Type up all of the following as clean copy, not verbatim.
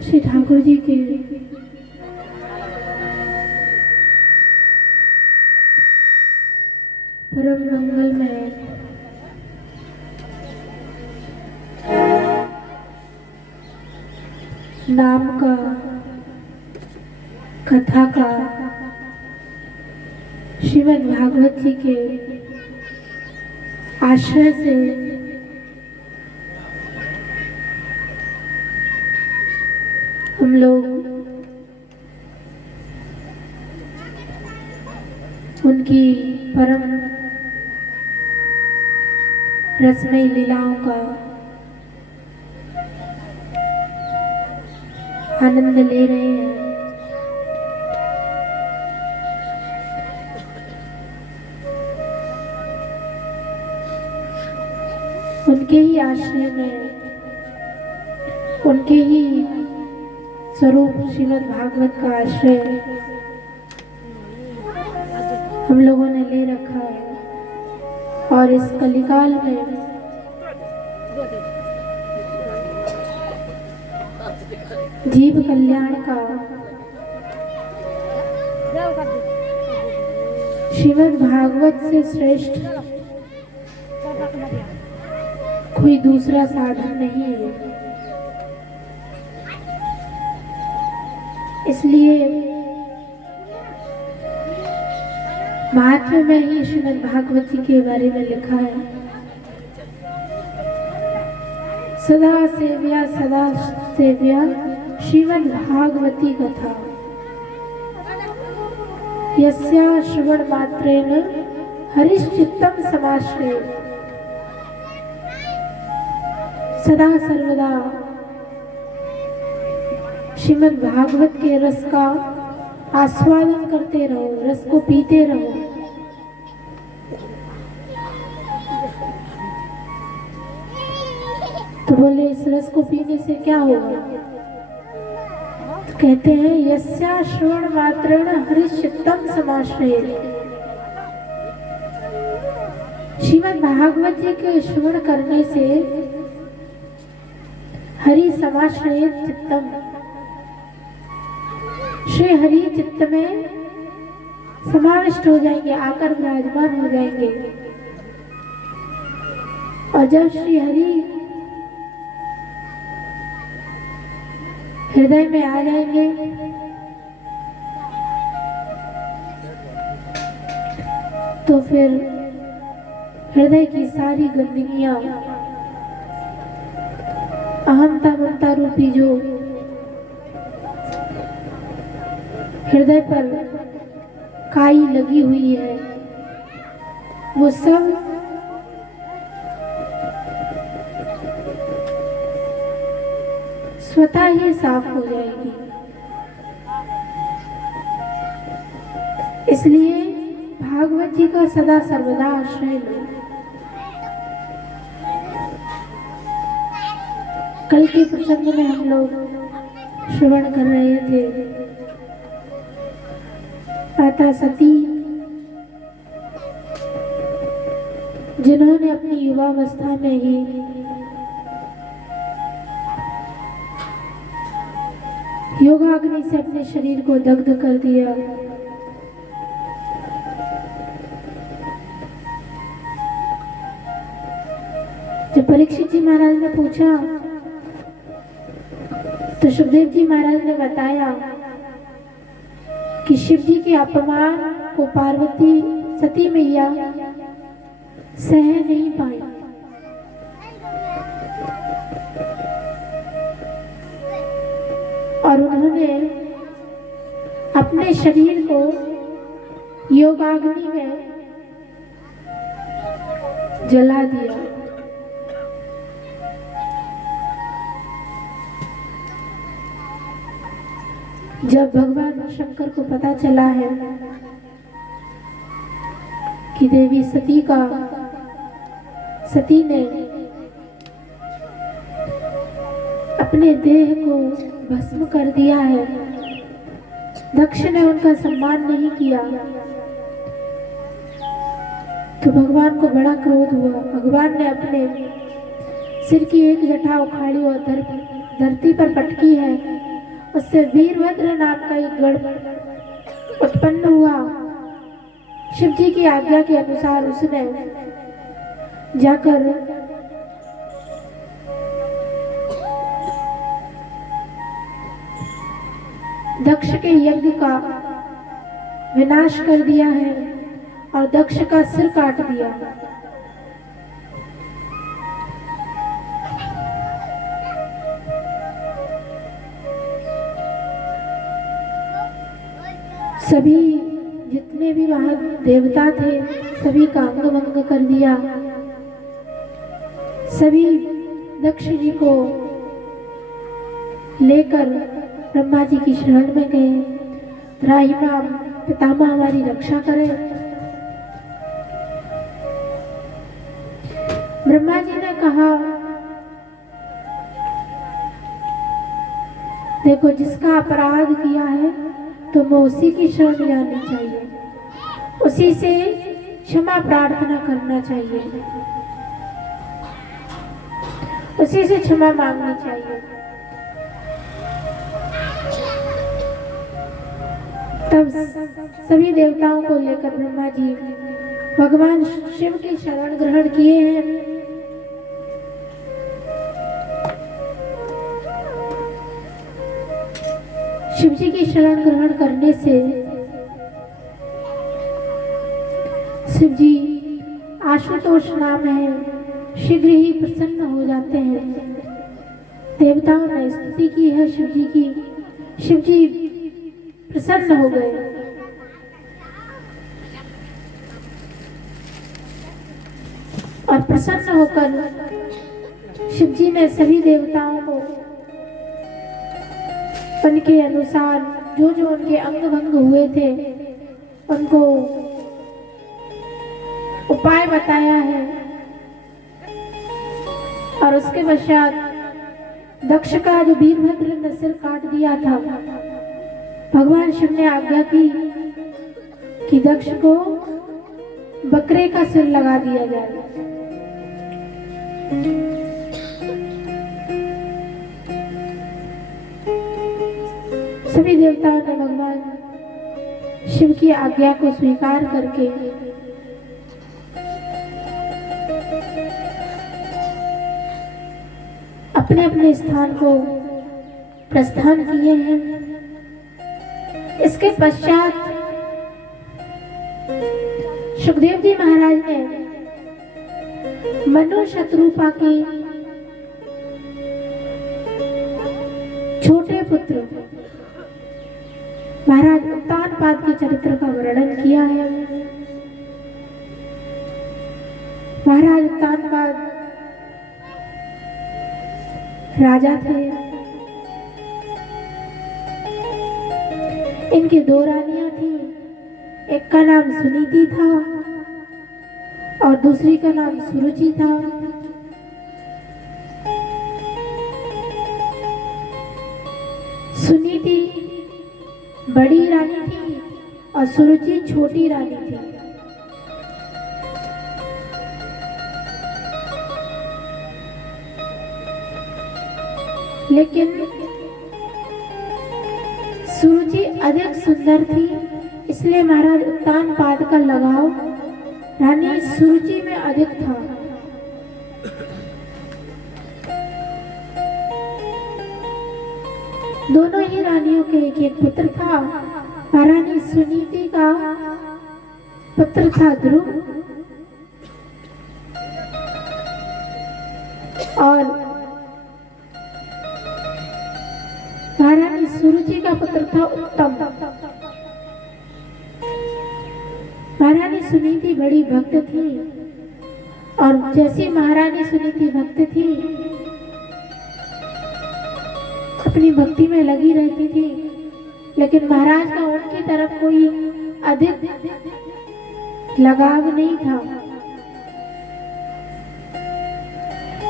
श्री ठाकुर जी के परम मंगल में नाम का कथा का श्रीमद् भागवत जी के आश्रय से हम लोग उनकी परम रसमयी लीलाओं का आनंद ले रहे हैं। उनके ही आश्रय में, उनके ही स्वरूप श्रीमद् भागवत का आश्रय हम लोगों ने ले रखा है और इस कलिकाल में जीव कल्याण का श्रीमद् भागवत से श्रेष्ठ कोई दूसरा साधन नहीं है। इसलिए महात्म्य में ही श्रीमद् भागवत जी के बारे में लिखा है, सदा सेव्या श्रीमद् भागवती कथा यस्या श्रवण मात्रेण हरिश्चित्तम समाश्रये। सदा सर्वदा श्रीमद् भागवत के रस का आस्वादन करते रहो, रस को पीते रहो। तो बोले इस रस को पीने से क्या होगा? तो कहते हैं यस्या श्रवण मात्रेण हरिश्चित्तम समाश्रये। श्रीमद् भागवत जी के श्रवण करने से हरि समाश्रये चित्तम, श्री हरि चित्त में समाविष्ट हो जाएंगे, आकर विराजमान हो जाएंगे। और जब श्री हरि हृदय में आ जाएंगे तो फिर हृदय की सारी गंदगियां, अहंता ममता रूपी जो हृदय पर काई लगी हुई है, वो सब स्वतः ही साफ हो जाएगी। इसलिए भागवत जी का सदा सर्वदा आश्रय लो। कल के प्रसंग में हम लोग श्रवण कर रहे थे, माता सती जिन्होंने अपनी युवावस्था में ही योगाग्नि से अपने शरीर को दग्ध कर दिया। जब परीक्षित जी महाराज ने पूछा तो सुखदेव जी महाराज ने बताया कि शिव जी के अपमान को पार्वती सती मैया सह नहीं पाई। और उन्होंने अपने शरीर को योगाग्नि में जला दिया। जब भगवान शंकर को पता चला है कि देवी सती ने अपने देह को भस्म कर दिया है, दक्ष ने उनका सम्मान नहीं किया, तो भगवान को बड़ा क्रोध हुआ। भगवान ने अपने सिर की एक जटा उखाड़ी और धरती पर पटकी है। उससे वीरभद्र नाम का एक गढ़ उत्पन्न हुआ। शिव जी की आज्ञा के अनुसार उसने जाकर दक्ष के यज्ञ का विनाश कर दिया है और दक्ष का सिर काट दिया। सभी जितने भी वहां देवता थे सभी का अंग भंग कर दिया। सभी दक्ष जी को लेकर ब्रह्मा जी की शरण में गए। त्राहिमाम पितामह हमारी रक्षा करें। ब्रह्मा जी ने कहा, देखो जिसका अपराध किया है तो मैं उसी की शरण जानी चाहिए, उसी से क्षमा प्रार्थना करना चाहिए, उसी से क्षमा मांगनी चाहिए। तब सभी देवताओं को लेकर ब्रह्मा जी भगवान शिव की शरण ग्रहण किए हैं। शिव जी की शरण ग्रहण करने से शिव जी आशुतोष नाम है, शीघ्र ही प्रसन्न हो जाते हैं। देवताओं ने स्तुति की है शिव जी की, शिव जी प्रसन्न हो गए। और प्रसन्न होकर शिव जी ने सभी देवताओं को उनके अनुसार जो जो उनके अंग भंग हुए थे उनको उपाय बताया है। और उसके पश्चात दक्ष का जो वीरभद्र ने सिर काट दिया था, भगवान शिव ने आज्ञा की कि दक्ष को बकरे का सिर लगा दिया जाए। सभी देवताओं ने भगवान शिव की आज्ञा को स्वीकार करके अपने अपने स्थान को प्रस्थान किए हैं। इसके पश्चात सुखदेव जी महाराज ने मनु शत्रुपा के छोटे पुत्र महाराज उत्तानपाद के चरित्र का वर्णन किया है। महाराज उत्तानपाद राजा थे। इनकी दो रानियां थी, एक का नाम सुनीति था और दूसरी का नाम सुरुचि था। सुनीति बड़ी रानी थी और सुरुचि छोटी रानी थी। लेकिन सुरुचि अधिक सुंदर थी, इसलिए महाराज उत्तानपाद का लगाव रानी सुरुचि में अधिक था। दोनों ही रानियों के एक एक पुत्र था। महारानी सुनीति का पुत्र था ध्रुव और महारानी सुरुचि का पुत्र था उत्तम। महारानी सुनीति बड़ी भक्त थी और जैसी महारानी सुनीति भक्त थी अपनी भक्ति में लगी रहती थी, लेकिन महाराज का उनकी तरफ कोई अधिक लगाव नहीं था।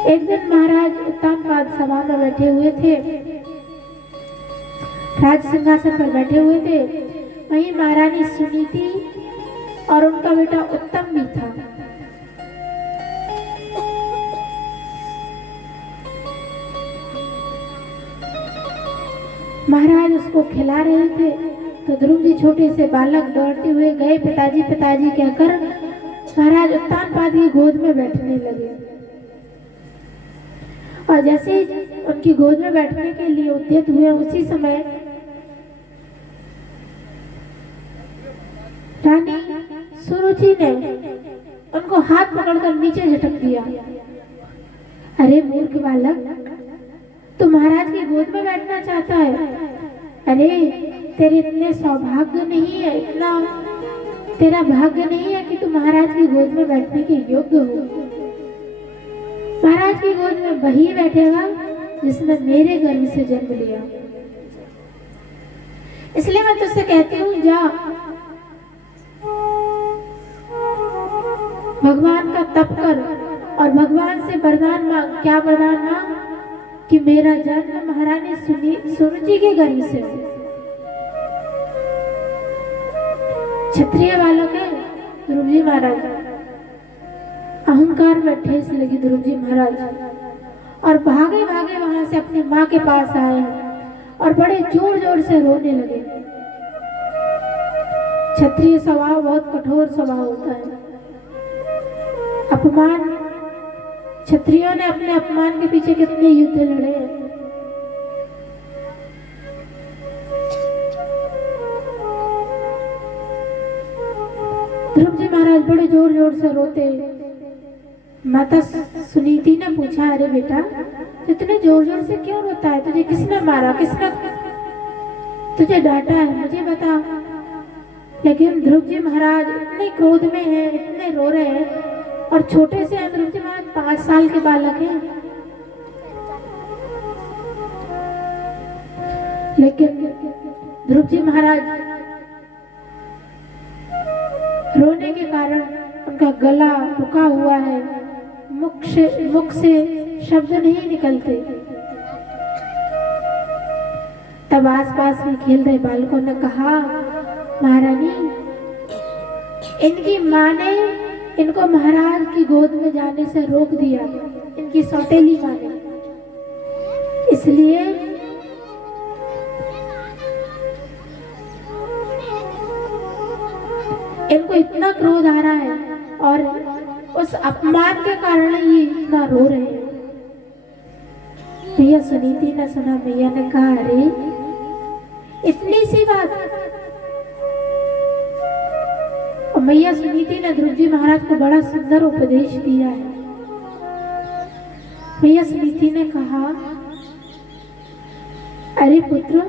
एक दिन महाराज उत्तानपाद सभा में बैठे हुए थे, राज सिंहासन पर बैठे हुए थे। वहीं महारानी सुनीति और उनका बेटा उत्तम भी था। महाराज उसको खिला रहे थे तो ध्रुव जी छोटे से बालक दौड़ते हुए गए, पिताजी पिताजी कहकर महाराज उत्तानपाद की गोद में बैठने लगे। और जैसे ही उनकी गोद में बैठने के लिए उद्यत हुए, उसी समय रानी सुरुचि ने उनको हाथ पकड़कर नीचे झटक दिया। अरे मूर्ख बालक, तू महाराज की गोद में बैठना चाहता है? अरे तेरे इतने सौभाग्य नहीं है, इतना तेरा भाग्य नहीं है कि तू महाराज की गोद में बैठने के योग्य हो। महाराज की गोद में वही बैठेगा जिसने मेरे गर्भ से जन्म लिया। इसलिए मैं तुझसे कहती हूँ, जा भगवान का तप कर और भगवान से वरदान मांग। क्या वरदान मांग? कि मेरा जन्म महारानी सुरुचि के गर्भ से हो। क्षत्रिय बालक है ध्रुव जी महाराज। अहंकार में ठेस लगी ध्रुव जी महाराज और भागे भागे वहां से अपनी माँ के पास आए और बड़े जोर जोर से रोने लगे। क्षत्रिय स्वभाव बहुत कठोर स्वभाव होता है। अपमान, क्षत्रियों ने अपने अपमान के पीछे कितने युद्ध लड़े हैं। ध्रुव जी महाराज बड़े जोर जोर से रोते। माता सुनीति ने पूछा, अरे बेटा इतने जोर जोर से क्यों रोता है? तुझे किसने मारा, किसने तुझे डांटा है, मुझे बता। लेकिन ध्रुव जी महाराज इतने क्रोध में हैं, इतने रो रहे हैं और छोटे से ध्रुव जी महाराज 5 साल के बालक हैं। लेकिन ध्रुव जी महाराज रोने के कारण उनका गला रुका हुआ है, मुख से शब्द नहीं निकलते। तब आसपास में खेल रहे बालकों ने कहा, महारानी इनकी माँ ने इनको महाराज की गोद में जाने से रोक दिया, इनकी सौतेली माँ ने। इसलिए इनको इतना क्रोध आ रहा है और उस अपमान के कारण ये इतना रो रहे हैं। भैया सुनीति ने सुना, भैया ने कहा, अरे इतनी सी बात। और मैया सुनीति ने ध्रुव जी महाराज को बड़ा सुंदर उपदेश दिया है। मैया सुनीति ने कहा, अरे पुत्र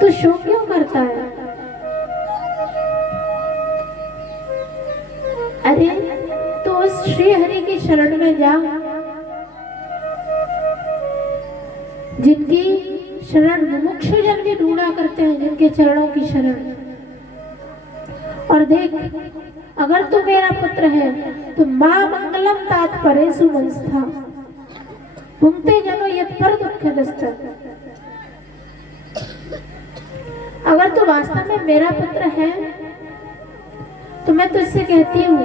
तू शोक क्यों करता है? अरे तो उस श्री हरि की शरण में जा जिनकी शरण मुमुक्षु जन भी ढूंढा करते हैं, जिनके चरणों की शरण। और देख, अगर तू मेरा पुत्र है तो मां मंगलम तात्पर्य सुमंस्था भुंगते जनो यत् पर दुख दस्तक। अगर तू वास्तव में मेरा पुत्र है तो मैं तुझसे कहती हूँ,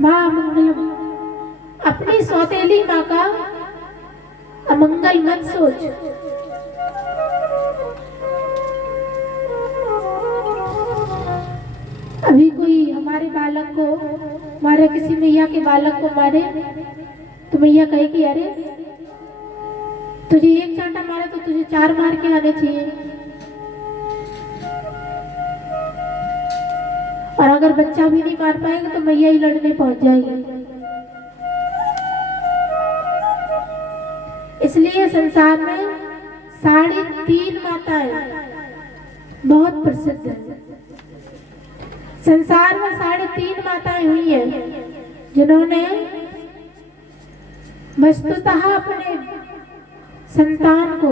मां मंगलम, अपनी सौतेली माँ का अमंगल मत सोच। अभी कोई हमारे बालक को मारे, किसी मैया के बालक को मारे, तो मैया कहेगी अरे तुझे एक चांटा मारा तो तुझे 4 मार के आने चाहिए। और अगर बच्चा भी नहीं मार पाएगा तो मैया ही लड़ने पहुंच जाएगी। इसलिए संसार में 3.5 माताएं बहुत प्रसिद्ध है। संसार में 3.5 माताएं हुई हैं जिन्होंने वस्तुतः अपने संतान को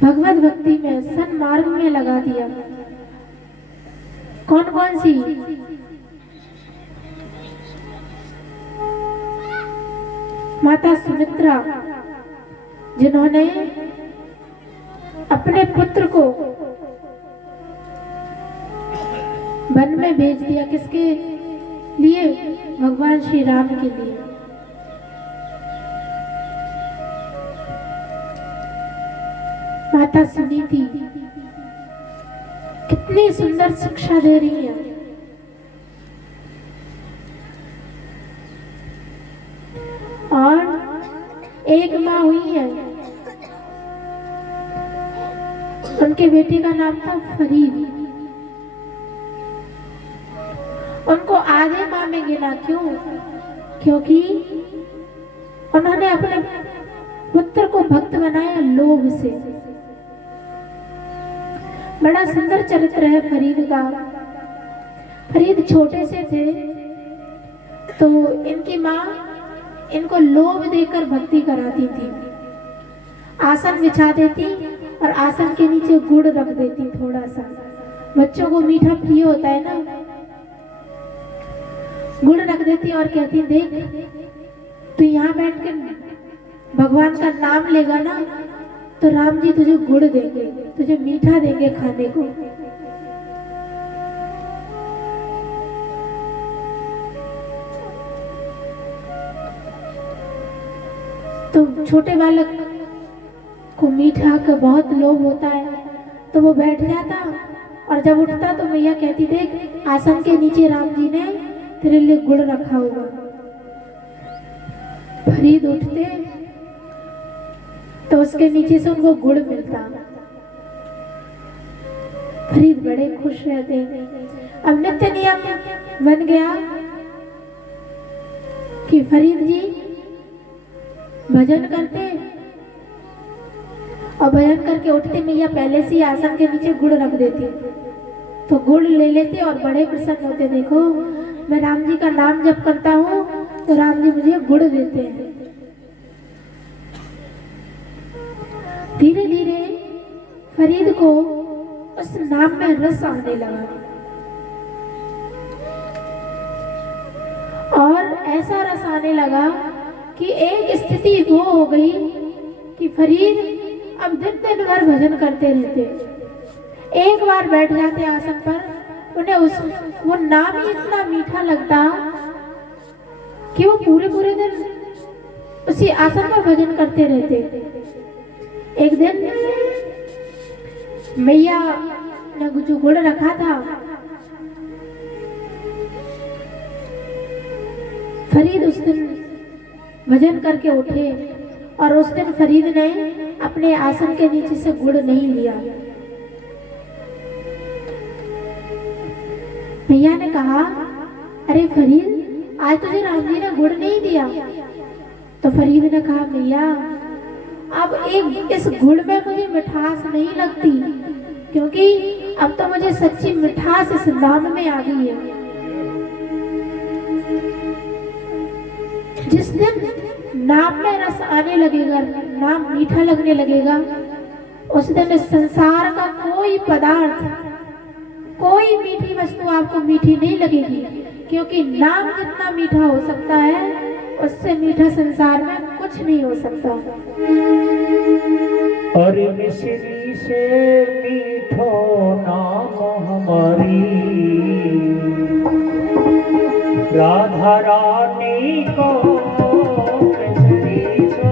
भगवत भक्ति में सन्मार्ग में लगा दिया। कौन कौन सी? माता सुमित्रा, जिन्होंने अपने पुत्र को वन में भेज दिया। किसके लिए? भगवान श्री राम के लिए। माता सुनीति कितनी सुंदर शिक्षा दे रही है। और एक माँ हुई है, उनके बेटे का नाम था फरीद। उनको आधे माँ में गिना। क्यों? क्योंकि उन्होंने अपने पुत्र को भक्त बनाया लोभ से। बड़ा सुंदर चरित्र है फरीद का। फरीद छोटे से थे तो इनकी माँ इनको लोभ देकर भक्ति कराती थी। आसन बिछा देती और आसन के नीचे गुड़ रख देती थोड़ा सा। बच्चों को मीठा प्रिय होता है ना, गुड़ रख देती और कहती देख तू यहाँ बैठ कर भगवान का नाम लेगा ना तो राम जी तुझे गुड़ देंगे, तुझे मीठा देंगे खाने को। तो छोटे बालक को मीठा का बहुत लोभ होता है तो वो बैठ जाता और जब उठता तो मैया कहती देख आसन के नीचे राम जी ने तेरे लिए गुड़ रखा होगा। फरीद उठते तो उसके नीचे से उनको गुड़ मिलता। फरीद बड़े खुश रहते। अब नित्य नियम बन गया कि फरीद जी भजन करते और भजन करके उठते मैया पहले से ही आसन के नीचे गुड़ रख देती तो गुड़ ले लेते और बड़े प्रसन्न होते। देखो मैं राम जी का नाम जप करता हूँ तो राम जी मुझे गुड़ देते हैं। धीरे धीरे फरीद को उस नाम में रस आने लगा और ऐसा रस आने लगा कि एक स्थिति वो हो गई कि फरीद अब दिन दिन भर भजन करते रहते। एक बार बैठ जाते आसन पर उन्हें वो नाम ही इतना मीठा लगता कि वो पूरे पूरे दिन उसी आसन पर भजन करते रहते। एक दिन मैया ने जो गुड़ रखा था फरीद उस दिन भजन करके उठे और उस दिन फरीद ने अपने आसन के नीचे से गुड़ नहीं लिया। मैया ने कहा अरे फरीद आज तुझे राम जी ने गुड़ नहीं दिया। तो फरीद ने कहा मैया अब इस गुड़ में मुझे मिठास नहीं लगती क्योंकि अब तो मुझे सच्ची मिठास इस नाम में आ गई है। जिस दिन नाम में रस आने लगेगा, नाम मीठा लगने लगेगा, उस दिन इस संसार का कोई पदार्थ, कोई मीठी वस्तु आपको मीठी नहीं लगेगी क्योंकि नाम जितना मीठा हो सकता है उससे मीठा संसार में कुछ नहीं हो सकता। और मिश्री से मीठो नाम हमारी राधा रानी को मिश्री से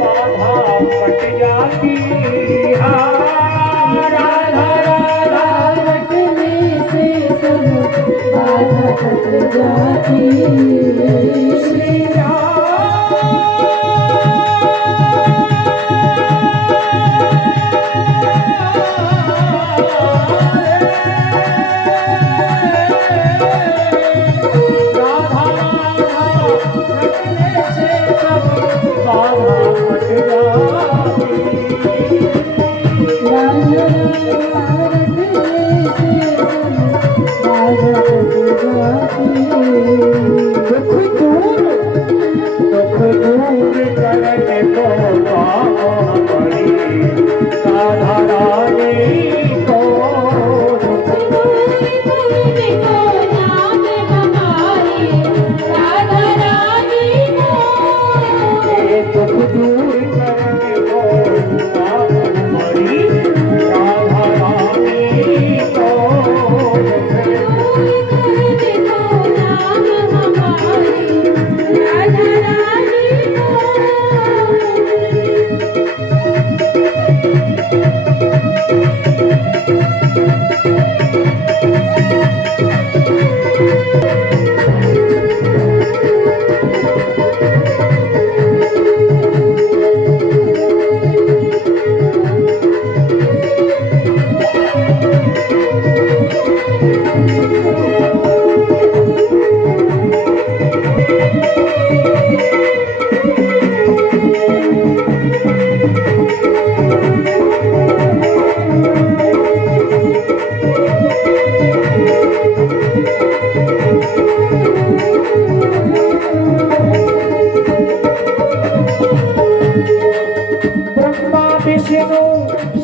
बाधा कट जाती। हाँ, राधा राधा रटने से सब बाधा कट जाती। श्री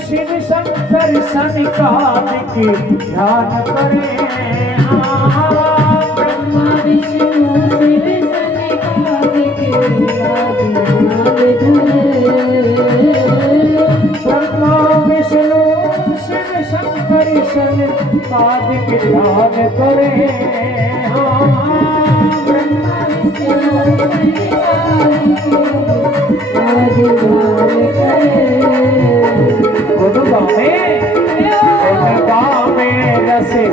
शिव शंकर सनिकादिक ध्यान करें। ब्रह्मा विष्णु शिव सनिकादिक ब्रह्मा विष्णु शिव शंकर सनिकादिक ध्यान करें। ब्रह्मा विष्णु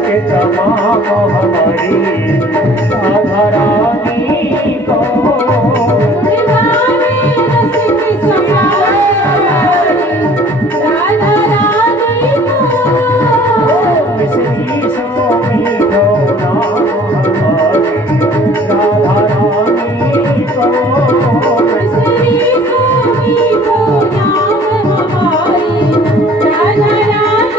के तमाम हमारी राधा रानी को मिश्री स्वामी को नाम हमारी राधा रानी को मिश्री स्वामी को नाम हमारी राधा रानी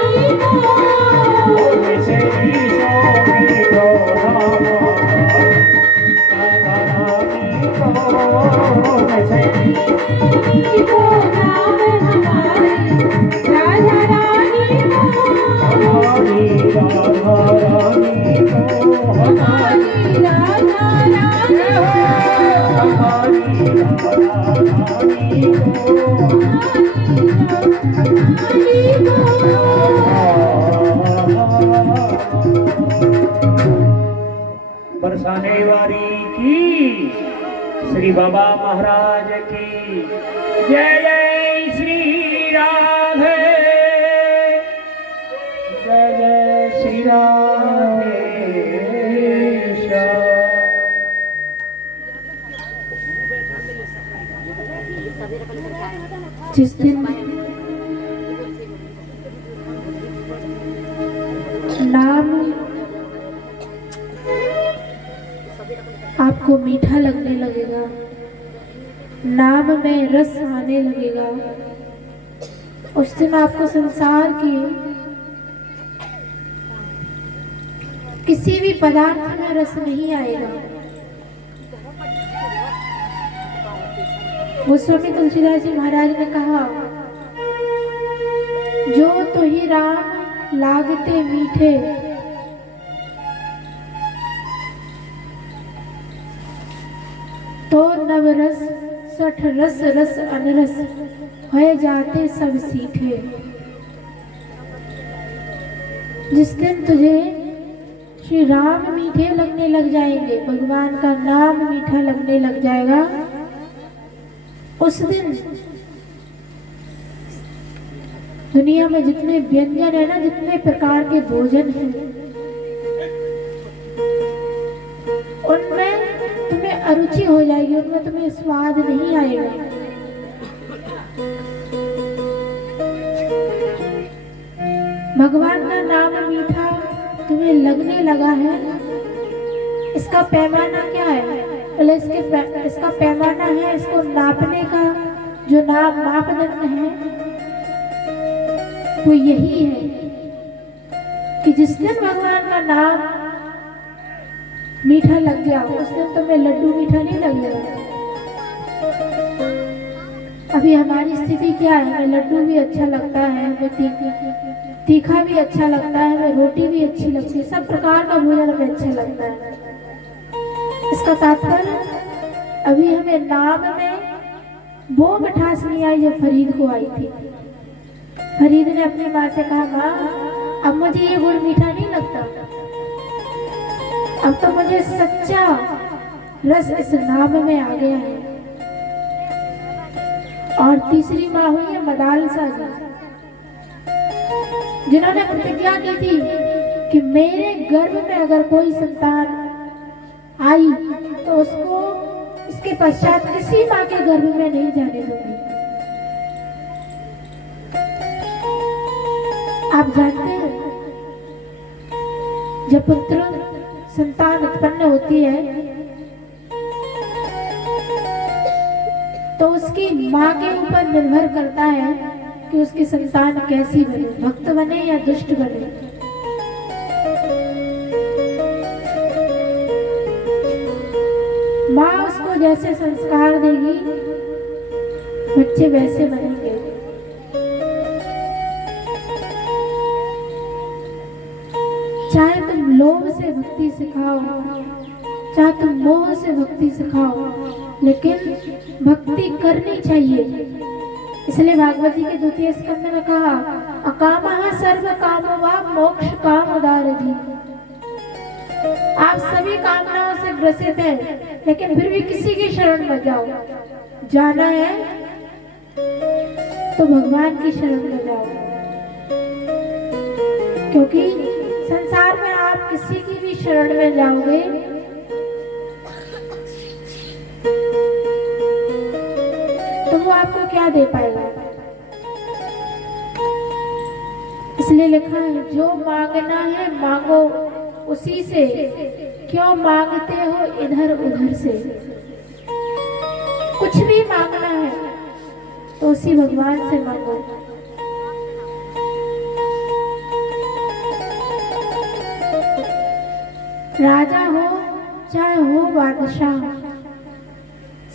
को बरसाने वाली की श्री बाबा महाराज की जय। जय श्री राधे, जय जय श्री राधे। जिस दिन नाम आपको मीठा लगने लगेगा, नाम में रस आने लगेगा, उस दिन आपको संसार की किसी भी पदार्थ में रस नहीं आएगा। गोस्वामी तुलसीदास जी महाराज ने कहा, जो तो ही राम लागते मीठे, तो नवरस सठ रस रस अनरस होए जाते सब सीठे। जिस दिन तुझे श्री राम मीठे लगने लग जाएंगे, भगवान का नाम मीठा लगने लग जाएगा, उस दिन दुनिया में जितने व्यंजन है ना, जितने प्रकार के भोजन हैं, उनमें तुम्हें अरुचि हो जाएगी, उनमें तुम्हें स्वाद नहीं आएगा। भगवान का नाम मीठा तुम्हें लगने लगा है, इसका पैमाना क्या है? बोले इसका पैमाना है, इसको नापने का जो मापदंड है वो यही है कि जिस दिन भगवान का नाम मीठा लग गया, उस दिन तुम्हें लड्डू मीठा नहीं लगेगा। अभी हमारी स्थिति क्या है? हमें लड्डू भी अच्छा लगता है, हमें तीखा भी अच्छा लगता है, हमें रोटी भी अच्छी लगती है, सब प्रकार का भोजन हमें अच्छा लगता है। इसका तात्पर्य अभी हमें नाम में वो मिठास नहीं आई जो फरीद को आई थी। फरीद ने अपनी माँ से कहा, माँ अब मुझे ये गुड़ मीठा नहीं लगता, अब तो मुझे सच्चा रस इस नाम में आ गया है। और तीसरी माँ हुई है मदालसा जी, जिन्होंने प्रतिज्ञा की थी कि मेरे गर्भ में अगर कोई संतान आई तो उसको इसके पश्चात किसी माँ के गर्भ में नहीं जाने दूंगी। आप जानते हैं, जब पुत्र संतान उत्पन्न होती है तो उसकी माँ के ऊपर निर्भर करता है कि उसकी संतान कैसी बने, भक्त बने या दुष्ट बने। माँ उसको जैसे संस्कार देगी, बच्चे वैसे बनेंगे। चाहे तुम लोभ से भक्ति सिखाओ, चाहे तुम मोह से भक्ति सिखाओ, लेकिन भक्ति करनी चाहिए। इसलिए भागवत जी के द्वितीय स्कंद में कहा, अकामः सर्व कामवा मोक्ष कामदारधि। आप सभी कामनाओं से ग्रसित हैं, लेकिन फिर भी किसी की शरण मत जाओ। जाना है तो भगवान की शरण में जाओ, क्योंकि संसार में आप किसी की भी शरण में जाओगे तो वो आपको क्या दे पाएगा। इसलिए लिखा है, जो मांगना है मांगो उसी से, क्यों मांगते हो इधर उधर से। कुछ भी मांगना है तो उसी भगवान से मांगो। राजा हो चाहे हो बादशाह,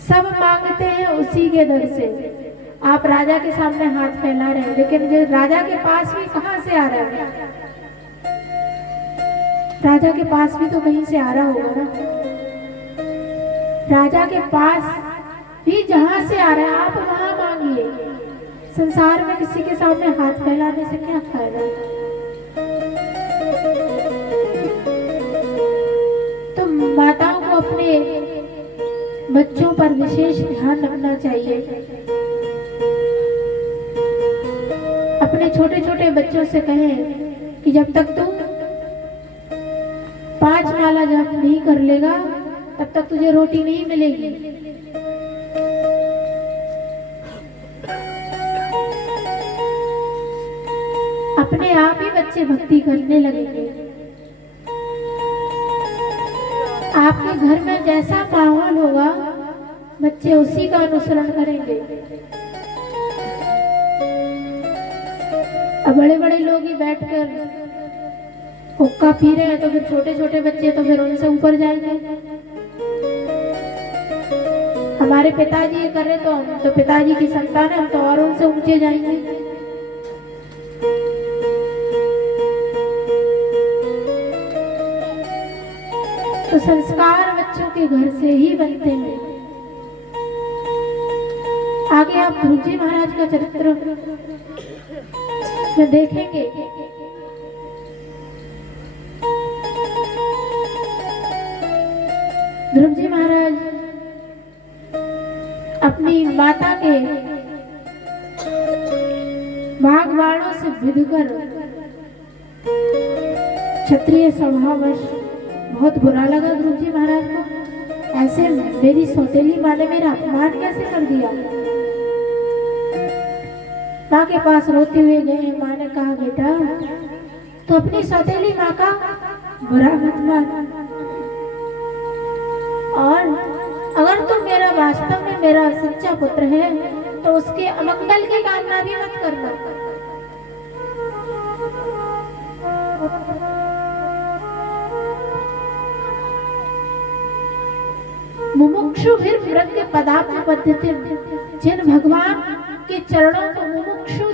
सब मांगते हैं उसी के दर से। आप राजा के सामने हाथ फैला रहे हैं, लेकिन जो राजा के पास भी कहां से आ रहा है? राजा के पास भी तो कहीं से आ रहा होगा ना। राजा के पास भी जहां से आ रहा है आप वहां मांगिए। संसार में किसी के सामने हाथ फैलाने से क्या फायदा? तो माताओं को अपने बच्चों पर विशेष ध्यान रखना चाहिए। अपने छोटे छोटे बच्चों से कहें कि जब तक तू 5 माला जप नहीं कर लेगा तब तक तुझे रोटी नहीं मिलेगी। अपने आप ही बच्चे भक्ति करने लगेंगे। आपके घर में जैसा माहौल होगा बच्चे उसी का अनुसरण करेंगे। अब बड़े बड़े लोग ही बैठकर हुक्का पी रहे हैं तो फिर छोटे छोटे बच्चे तो फिर उनसे ऊपर जाएंगे। हमारे पिताजी ये कर रहे तो हम तो पिताजी की संतान है, हम तो और उनसे ऊंचे जाएंगे। तो संस्कार बच्चों के घर से ही बनते हैं। आगे आप ध्रुव जी महाराज का चरित्र में देखेंगे। ध्रुव जी महाराज अपनी माता के बाघ बाणों से विधकर क्षत्रिय स्वभाववश बहुत बुरा लगा गुरु जी महाराज को। ऐसे मेरी सौतेली माँ ने मेरा अपमान कैसे कर दिया। माँ के पास रोते हुए गए। माँ ने कहा बेटा तो अपनी सौतेली माँ का बुरा मत मान, और अगर तुम मेरा वास्तव में मेरा सच्चा पुत्र है तो उसके अमंगल की कामना भी मत करना। मुमुक्षु भी मृग पदार्थ पद्धति, जिन भगवान के चरणों को मुमुक्षु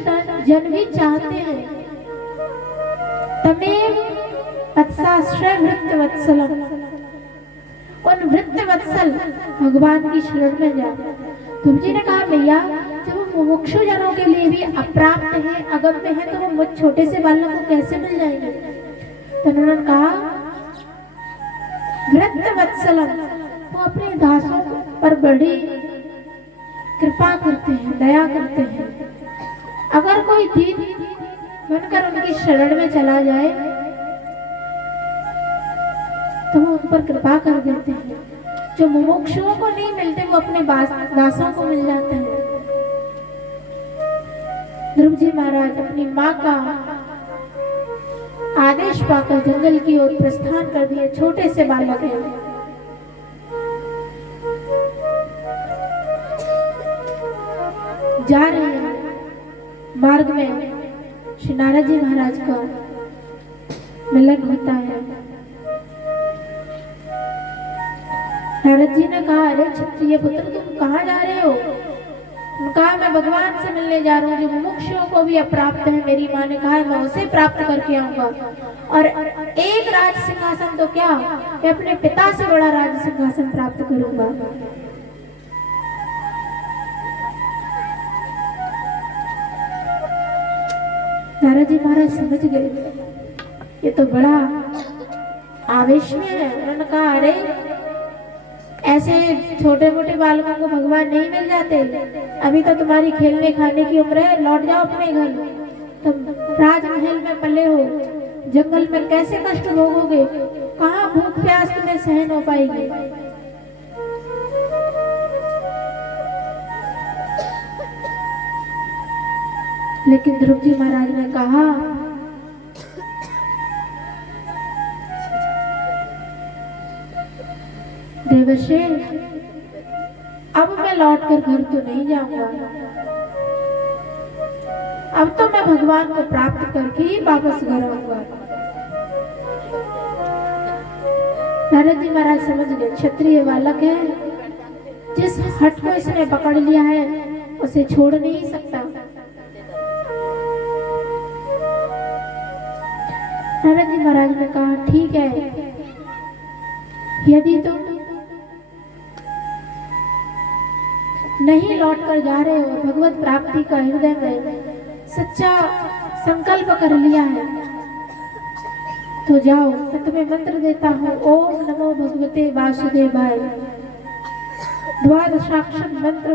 जन भी चाहते हैं, तमेव वत्साश्रय वृत्त वत्सलम, उन वृत्त वत्सल भगवान की शरण में जा। तुम जी ने कहा भैया जब वो मुमुक्षु जनों के लिए भी अप्राप्त है, अगम्य है, तो वो मुझ छोटे से बालक को कैसे मिल जाएंगे। तो उन्होंने कहा वृत्त वत्सलम, वो अपने दासों पर बड़ी कृपा करते हैं, दया करते हैं। अगर कोई दीन बनकर उनकी शरण में चला जाए तो वो उन पर कृपा कर देते हैं। जो मुमुक्षुओं को नहीं मिलते वो अपने दासों को मिल जाते हैं। ध्रुव जी महाराज अपनी माँ का आदेश पाकर जंगल की ओर प्रस्थान कर दिए। छोटे से बालक हैं। जा रहे हैं। मार्ग में श्री नारद जी महाराज का मिलन होता है। नारद जी ने कहा अरे क्षत्रिय पुत्र तुम कहाँ जा रहे हो। कहा मैं भगवान से मिलने जा रहा हूँ जो मुमुक्षुओं को भी अप्राप्त है। मेरी माँ ने कहा मैं उसे प्राप्त करके आऊंगा, और एक राज सिंहासन तो क्या, मैं अपने पिता से बड़ा राज सिंहासन प्राप्त करूंगा। नारद जी महाराज समझ गए ये तो बड़ा आवेश में है। उन्होंने कहा अरे ऐसे छोटे मोटे बालकों को भगवान नहीं मिल जाते, अभी तो तुम्हारी खेलने खाने की उम्र है, लौट जाओ अपने घर। तुम राजमहल में पले हो, जंगल में कैसे कष्ट भोगोगे, कहाँ भूख प्यास तुम्हें सहन हो पाएगी। लेकिन ध्रुव जी महाराज ने कहा देवर्षि अब मैं लौटकर घर तो नहीं जाऊंगा, अब तो मैं भगवान को प्राप्त करके ही वापस घर आऊंगा। नारद जी महाराज समझ गए क्षत्रिय बालक है, जिस हट को इसने पकड़ लिया है उसे छोड़ नहीं सकता। नारद जी महाराज ने कहा ठीक है, यदि तुम नहीं लौट कर जा रहे हो, भगवत प्राप्ति का हृदय में सच्चा संकल्प कर लिया है, तो जाओ। मैं तुम्हें मंत्र देता हूँ, ओम नमो भगवते वासुदेवाय। द्वादशाक्षर मंत्र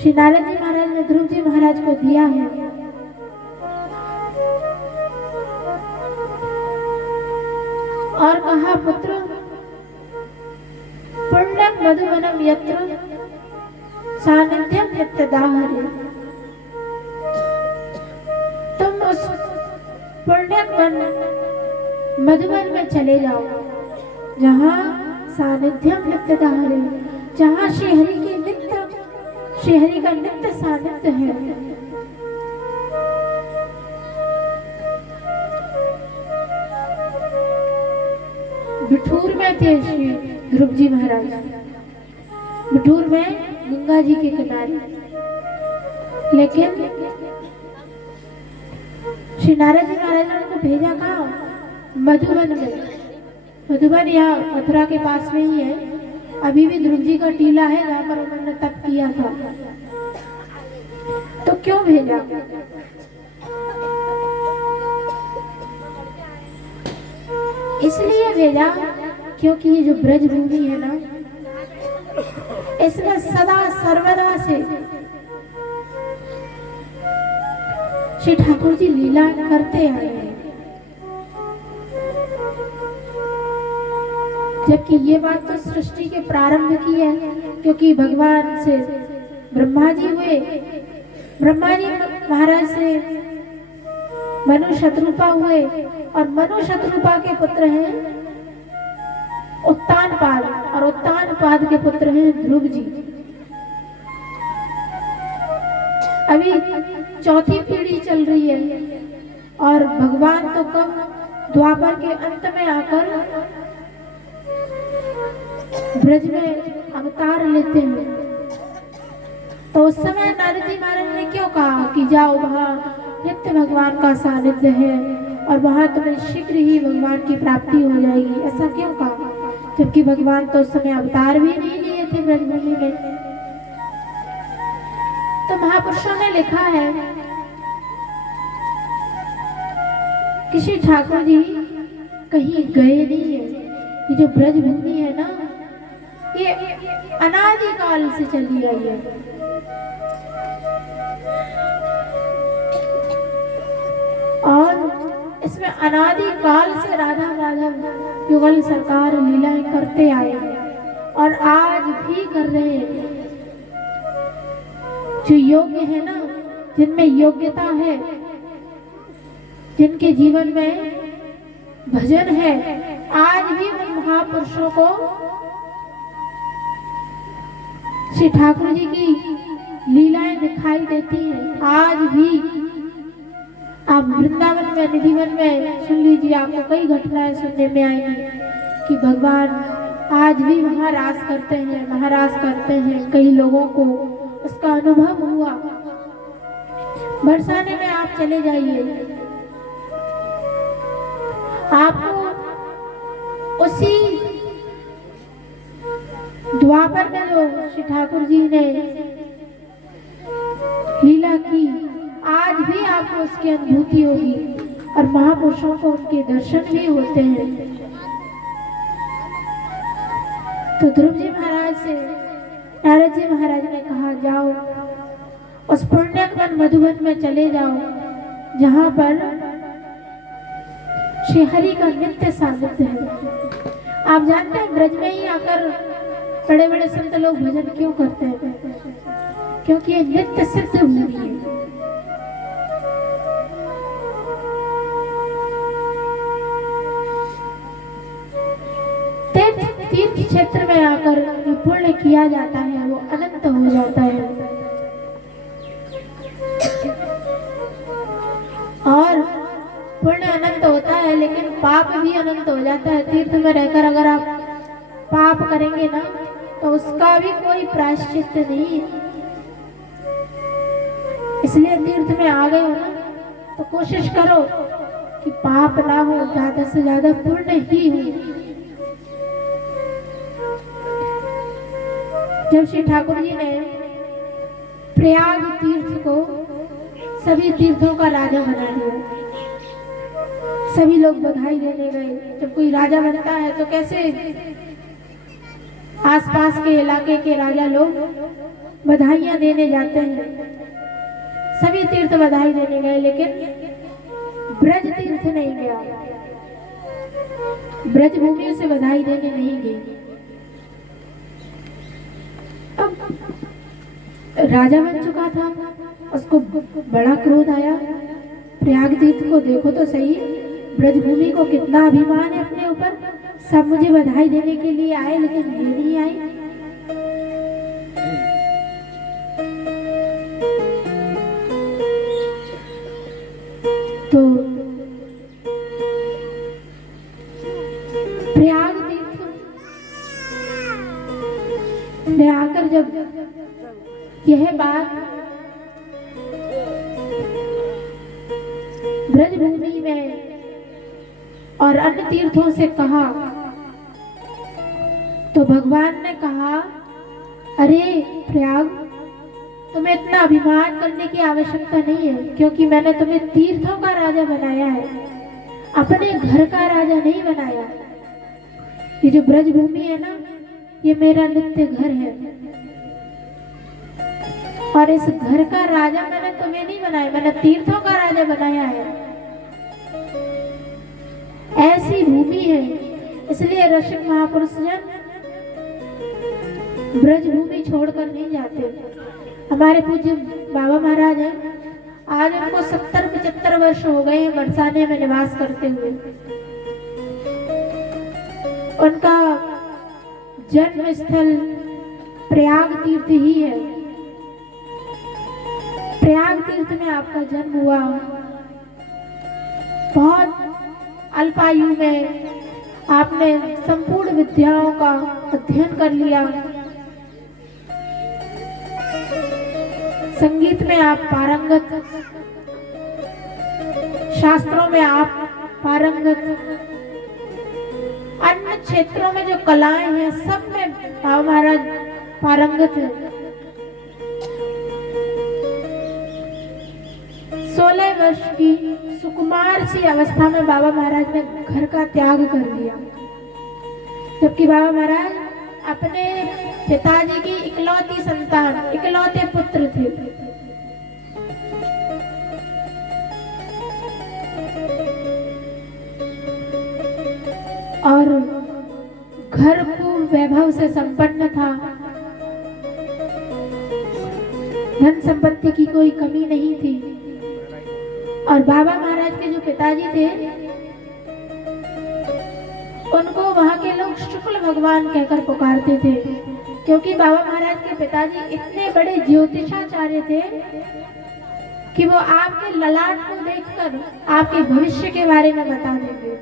श्री नारद जी महाराज ने ध्रुव जी महाराज को दिया है। और कहा पुत्र पुण्यम मधुवनम यत्र सानिध्यम नित्यदाहरे, तुम उस पुण्य वन मधुवन में चले जाओ जहाँ सानिध्यम नित्यदाहरे, जहाँ श्रीहरि का नित्य सानिध्य है। बिठूर में थे श्री ध्रुव जी महाराज, बिठूर में गंगा जी के किनारे। लेकिन श्री नारद जी महाराज ने उनको भेजा कहाँ, मधुबन में। मधुबन यहाँ मथुरा के पास में ही है। अभी भी ध्रुव जी का टीला है जहाँ पर उन्होंने तप किया था। तो क्यों भेजा, इसलिए भेजा क्योंकि ये जो ब्रज भूमि है ना, इसमें सदा सर्वदा से श्री ठाकुर जी लीला करते आए हैं। जबकि ये बात तो सृष्टि के प्रारंभ की है, क्योंकि भगवान से ब्रह्मा जी हुए, ब्रह्मा जी महाराज से मनु शत्रुपा हुए, और मनु शत्रुपा के पुत्र हैं उत्तानपाद, और उत्तानपाद के पुत्र हैं ध्रुव जी। अभी चौथी पीढ़ी चल रही है, और भगवान तो कब द्वापर के अंत में आकर ब्रज में अवतार लेते हैं। तो उस समय नारद जी महाराज ने क्यों कहा कि जाओ, वहां नित्य भगवान का सानिध्य है और वहां तुम्हें शीघ्र ही भगवान की प्राप्ति हो जाएगी, ऐसा क्यों कहा? जबकि भगवान तो उस समय अवतार भी नहीं लिए थे ब्रजभूमि में। तो महापुरुषों ने लिखा है कि श्री ठाकुर जी कहीं गए नहीं है। ये जो ब्रजभूमि है ना, ये अनादिकाल से चली आई है। और इसमें अनादिकाल से राधा माधव युगल सरकार लीलाएं करते आए हैं और आज भी कर रहे हैं। जो योग्य है ना, जिनमें योग्यता है, जिनके जीवन में भजन है, आज भी उन महापुरुषों को श्री ठाकुर जी की लीलाएं दिखाई देती हैं। आज भी आप वृंदावन में, निधिवन में सुन लीजिए, आपको कई घटनाएं सुनने में आएंगी कि भगवान आज भी वहाँ रास करते हैं, महाराज करते हैं। कई लोगों को उसका अनुभव हुआ। बरसाने में आप चले जाइए, आपको उसी द्वापर में जो श्री ठाकुर जी ने लीला की, आज भी आपको उसकी अनुभूति होगी और महापुरुषों को उनके दर्शन भी होते हैं। तो ध्रुव जी महाराज से नारद जी महाराज ने कहा, जाओ उस पुण्यवन मधुबन में चले जाओ, जहां पर श्री हरि का नित्य सानिध्य है। आप जानते हैं ब्रज में ही आकर बड़े बड़े संत लोग भजन क्यों करते हैं? क्योंकि ये नित्य सिद्ध भूमि है। तीर्थ क्षेत्र में आकर जो पुण्य किया जाता है वो अनंत हो जाता है। और पुण्य अनंत होता है, लेकिन पाप भी अनंत हो जाता है। तीर्थ में रहकर अगर आप पाप करेंगे ना, तो उसका भी कोई प्रायश्चित नहीं। इसलिए तीर्थ में आ गए हो ना, तो कोशिश करो कि पाप ना हो, ज्यादा से ज्यादा पुण्य ही हो। जब श्री ठाकुर जी ने प्रयाग तीर्थ को सभी तीर्थों का राजा बना दिया, सभी लोग बधाई देने गए। जब कोई राजा बनता है तो कैसे आसपास के इलाके के राजा लोग बधाइयां देने जाते हैं। सभी तीर्थ बधाई देने गए, लेकिन ब्रज तीर्थ नहीं गया, ब्रज भूमि से बधाई देने नहीं गई। अब राजा बन चुका था, उसको बड़ा क्रोध आया। प्रयाग तीर्थ को देखो तो सही, ब्रजभूमि को कितना अभिमान है अपने ऊपर। सब मुझे बधाई देने के लिए आए, लेकिन ये नहीं आए। तो प्रयाग तीर्थ में आकर जब यह बात ब्रजभूमि में और अन्य तीर्थों से कहा, तो भगवान ने कहा, अरे प्रयाग, तुम्हें इतना अभिमान करने की आवश्यकता नहीं है, क्योंकि मैंने तुम्हें तीर्थों का राजा बनाया है, अपने घर का राजा नहीं बनाया। ये जो ब्रजभूमि है ना, ये मेरा नित्य घर है। और इस घर का राजा मैंने तुम्हें नहीं बनाया, मैंने तीर्थों का राजा बनाया है। ऐसी भूमि है, इसलिए रसिक महापुरुष जन ब्रज भूमि छोड़कर नहीं जाते। हमारे पूज्य बाबा महाराज हैं, आज उनको 70-75 वर्ष हो गए हैं बरसाने में निवास करते हुए। उनका जन्म स्थल प्रयाग तीर्थ ही है। प्रयाग तीर्थ में आपका जन्म हुआ। बहुत अल्पायु में आपने संपूर्ण विद्याओं का अध्ययन कर लिया। संगीत में आप पारंगत, शास्त्रों में आप पारंगत, अन्य क्षेत्रों में जो कलाएं हैं सब में बाबा महाराज पारंगत है। 16 वर्ष की सुकुमार सी अवस्था में बाबा महाराज ने घर का त्याग कर दिया, जबकि बाबा महाराज अपने पिताजी की इकलौती संतान, इकलौते पुत्र थे। और घर को वैभव से संपन्न था, धन संपत्ति की कोई कमी नहीं थी। और बाबा महाराज के जो पिताजी थे उनको वहां के लोग शुक्ल भगवान कहकर पुकारते थे, क्योंकि बाबा महाराज के पिताजी इतने बड़े ज्योतिषाचार्य थे कि वो आपके ललाट को देखकर आपके भविष्य के बारे में बता देंगे।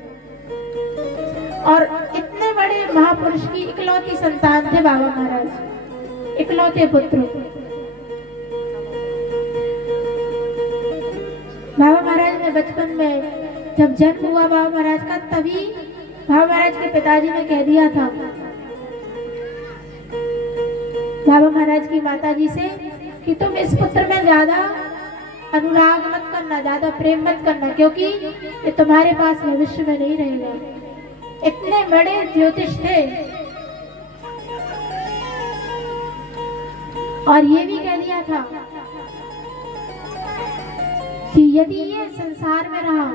और इतने बड़े महापुरुष की इकलौती संतान थे बाबा महाराज, इकलौते पुत्र। बाबा महाराज ने बचपन में जब जन्म हुआ बाबा महाराज का, तभी बाबा महाराज के पिताजी ने कह दिया था बाबा महाराज की माताजी से कि तुम इस पुत्र में ज्यादा अनुराग मत करना, ज्यादा प्रेम मत करना, क्योंकि ये तुम्हारे पास भविष्य में नहीं रहेगा। इतने बड़े ज्योतिष थे। और ये भी कह दिया था कि यदि ये संसार में रहा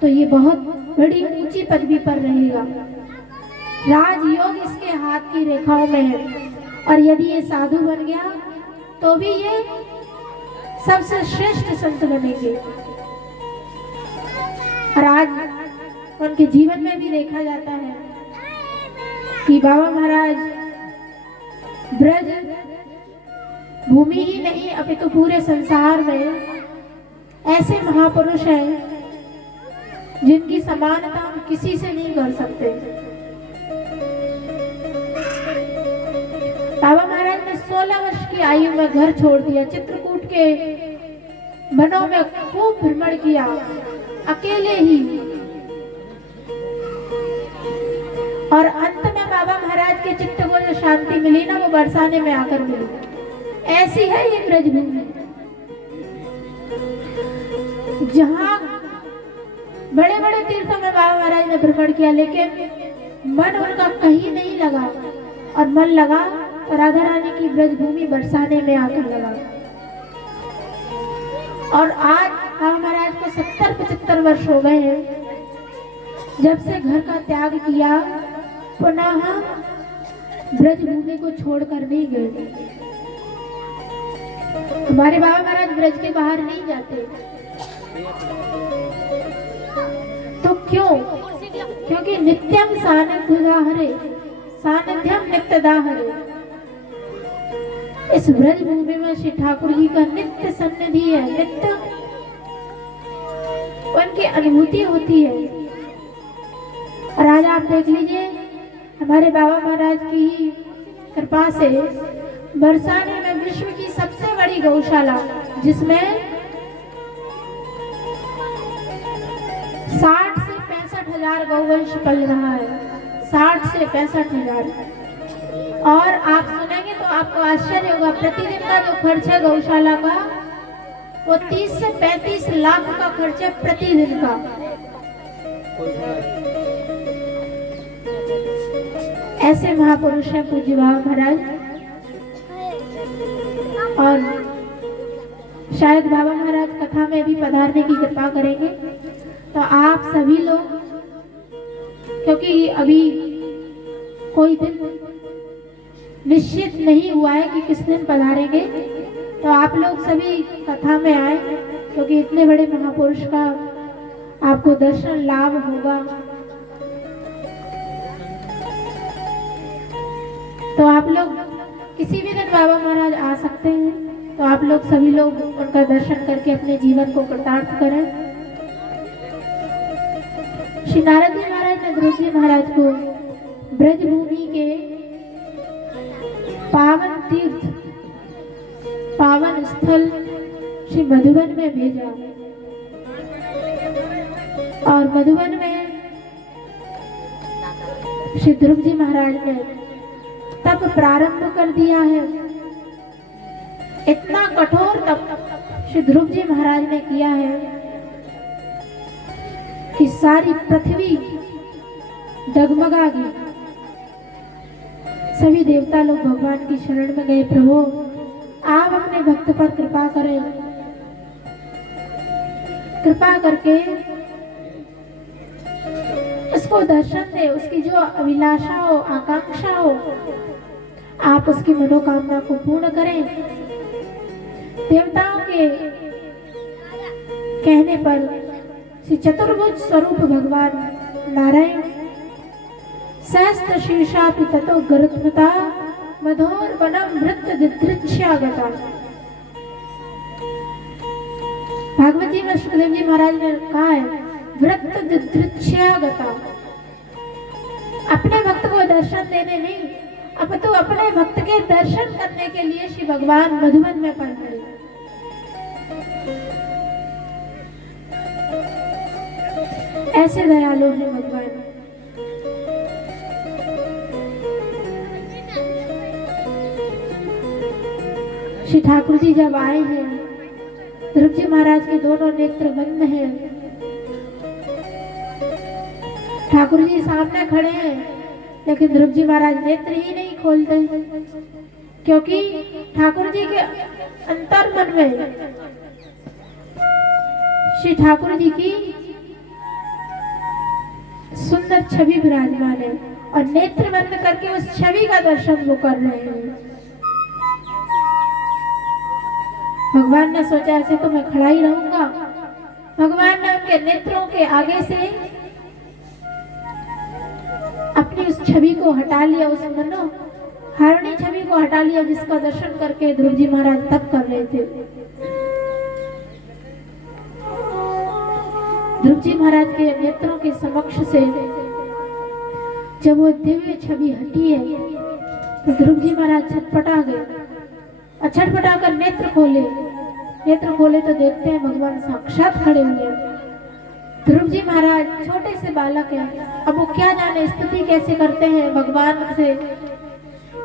तो ये बहुत बड़ी ऊंची पदवी पर रहेगा, राजयोग इसके हाथ की रेखाओं में है, और यदि ये साधु बन गया तो भी ये सबसे श्रेष्ठ संत बनेंगे। और आज उनके जीवन में भी देखा जाता है कि बाबा महाराज ब्रज भूमि ही नहीं अपितु पूरे संसार में ऐसे महापुरुष हैं जिनकी समानता हम किसी से नहीं कर सकते। बाबा महाराज ने 16 वर्ष की आयु में घर छोड़ दिया, चित्रकूट के वनों में खूब भ्रमण किया अकेले ही। और अंत में बाबा महाराज के चित्त को जो शांति मिली ना, वो बरसाने में आकर मिली। ऐसी है ये ब्रजभूमि, जहाँ बड़े बड़े तीर्थों में बाबा महाराज ने भ्रमण किया, लेकिन मन उनका कहीं नहीं लगा। और मन लगा तो राधा रानी की ब्रजभूमि बरसाने में आकर लगा। और आज बाबा महाराज को 70-75 वर्ष हो गए हैं जब से घर का त्याग किया, पुनः ब्रजभूमि को छोड़कर नहीं गए। हमारे बाबा महाराज ब्रज के बाहर नहीं जाते। तो क्यों? क्योंकि नित्यम सानिध्यदाहरे, सानिध्यम नित्यदाहरे। इस ब्रज भूमि में श्री ठाकुर जी का नित्य सन्निधि है, नित्य उनकी अनुभूति होती है। और आज आप देख लीजिए, हमारे बाबा महाराज की कृपा से बरसाने में विश्व की सबसे बड़ी गौशाला, जिसमें 60 से 65 हजार गौवंश पल रहा है, 60 से 65 हजार। और आप सुनेंगे तो आपको आश्चर्य होगा, प्रतिदिन का जो खर्च है गौशाला का, वो 30 से 35 लाख का खर्च है प्रतिदिन का। ऐसे महापुरुष हैं पूज्य बाबा महाराज। और शायद बाबा महाराज कथा में भी पधारने की कृपा करेंगे। तो आप सभी लोग, क्योंकि अभी कोई दिन निश्चित नहीं हुआ है कि किस दिन पधारेंगे, तो आप लोग सभी कथा में आए, क्योंकि इतने बड़े महापुरुष का आपको दर्शन लाभ होगा। तो आप लोग किसी भी दिन बाबा महाराज आ सकते हैं, तो आप लोग सभी लोग उनका दर्शन करके अपने जीवन को कृतार्थ करें। श्री नारद जी महाराज ने ध्रुव जी महाराज को ब्रजभूमि के पावन तीर्थ, पावन स्थल श्री मधुबन में भेजा, और मधुबन में श्री ध्रुव जी महाराज ने तप प्रारंभ कर दिया है। इतना कठोर तप श्री ध्रुव जी महाराज ने किया है कि सारी पृथ्वी डगमगा गई। सभी देवता लोग भगवान की शरण में गए, प्रभु आप अपने भक्त पर कृपा करें, कृपा करके उसको दर्शन दे, उसकी जो अभिलाषा हो, आकांक्षा हो, आप उसकी मनोकामना को पूर्ण करें। देवताओं के कहने पर श्री चतुर्भुज स्वरूप भगवान नारायण सहस्त्र शीर्षापि ततो गरुत्मता मधोर वनम वृत्त दिदृक्ष्यागता। भागवत जी में सुखदेव जी महाराज ने कहा है वृत्त दिदृक्ष्यागता, अपने भक्त को दर्शन देने नहीं, अब तो अपने भक्त के दर्शन करने के लिए श्री भगवान मधुबन में पधारे। ऐसे दयालु है भगवान। श्री ठाकुर जी जब आए हैं, ध्रुव जी महाराज के दोनों नेत्र बंद हैं, ठाकुर जी सामने खड़े हैं, लेकिन ध्रुव जी महाराज नेत्र ही नहीं खोलते, क्योंकि ठाकुर जी के अंतर मन में श्री ठाकुर जी की सुंदर छवि विराजमान है, और नेत्र बंद करके उस छवि का दर्शन वो कर रहे हैं। भगवान ने सोचा ऐसे तो मैं खड़ा ही रहूंगा। भगवान ने उनके नेत्रों के आगे से अपनी उस छवि को हटा लिया, उस मनोहारिणी छवि को हटा लिया, जिसका दर्शन करके ध्रुव जी महाराज तप कर रहे थे। ध्रुव जी महाराज के नेत्रों के समक्ष से जब वो दिव्य छवि हटी है, तो ध्रुव जी महाराज छटपटा गए, और छटपटा कर नेत्र खोले तो देखते हैं भगवान साक्षात खड़े हुए। ध्रुव जी महाराज छोटे से बालक हैं, अब वो क्या जाने स्तुति कैसे करते हैं भगवान से,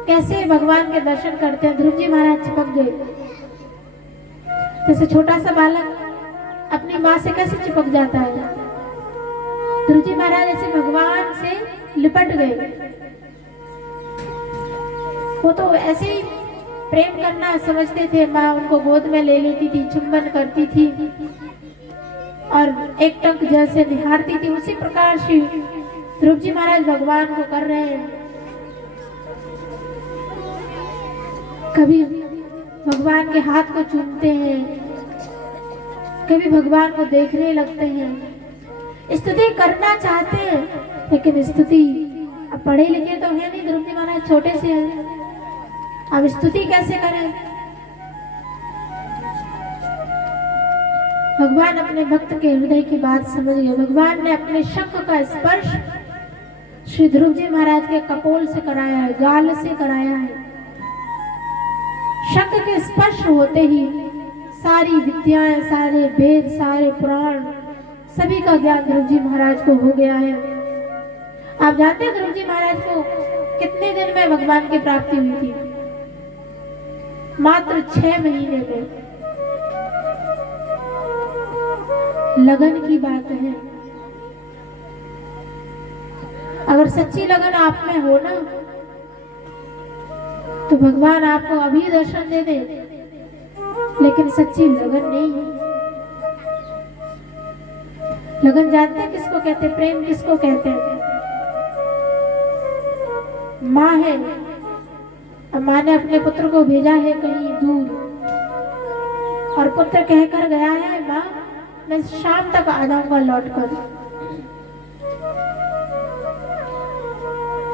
कैसे भगवान के दर्शन करते हैं। ध्रुव जी महाराज चिपक गए, जैसे छोटा सा बालक अपनी माँ से कैसे चिपक जाता है। ध्रुव जी महाराज ऐसे भगवान से लिपट गए। वो तो ऐसे ही प्रेम करना समझते थे, माँ उनको गोद में ले लेती थी, चुंबन करती थी और एक टंक जैसे निहारती थी, उसी प्रकार श्री ध्रुव जी महाराज भगवान को कर रहे हैं। कभी भगवान के हाथ को चूमते हैं, कभी भगवान को देखने लगते हैं, स्तुति करना चाहते हैं, लेकिन स्तुति, अब पढ़े लिखे तो है नहीं, ध्रुव जी महाराज छोटे से हैं, अब स्तुति कैसे करें। भगवान अपने भक्त के हृदय की बात समझ गए। भगवान ने अपने शंख का स्पर्श श्री ध्रुव जी महाराज के कपोल से कराया है, गाल से कराया है। शंख के स्पर्श होते ही सारी विद्याएं, सारे वेद, सारे पुराण, सभी का ज्ञान ध्रुव जी महाराज को हो गया है। आप जानते हैं ध्रुव जी महाराज को कितने दिन में भगवान की प्राप्ति हुई थी? मात्र 6 महीने में। लगन की बात है। अगर सच्ची लगन आप में हो ना, तो भगवान आपको अभी दर्शन दे दे, लेकिन सच्ची लगन नहीं है। लगन जानते हैं किसको कहते हैं? प्रेम किसको कहते हैं? माँ है, अब माँ ने अपने पुत्र को भेजा है कहीं दूर, और पुत्र कहकर गया है, माँ मैं शाम तक आ जाऊंगा लौटकर।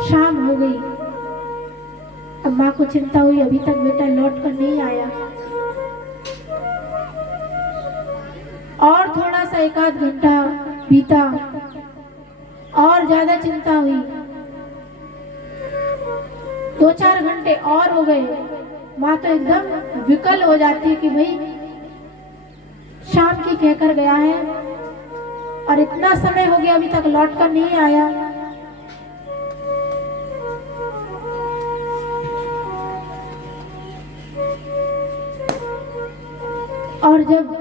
शाम हो गई, अब माँ को चिंता हुई, अभी तक बेटा लौट कर नहीं आया। और थोड़ा सा 1 आध घंटा बीता, और ज्यादा चिंता हुई। 2-4 घंटे और हो गए। माँ तो एकदम विकल हो जाती है कि भाई शाम की कहकर गया है और इतना समय हो गया अभी तक लौट कर नहीं आया। और जब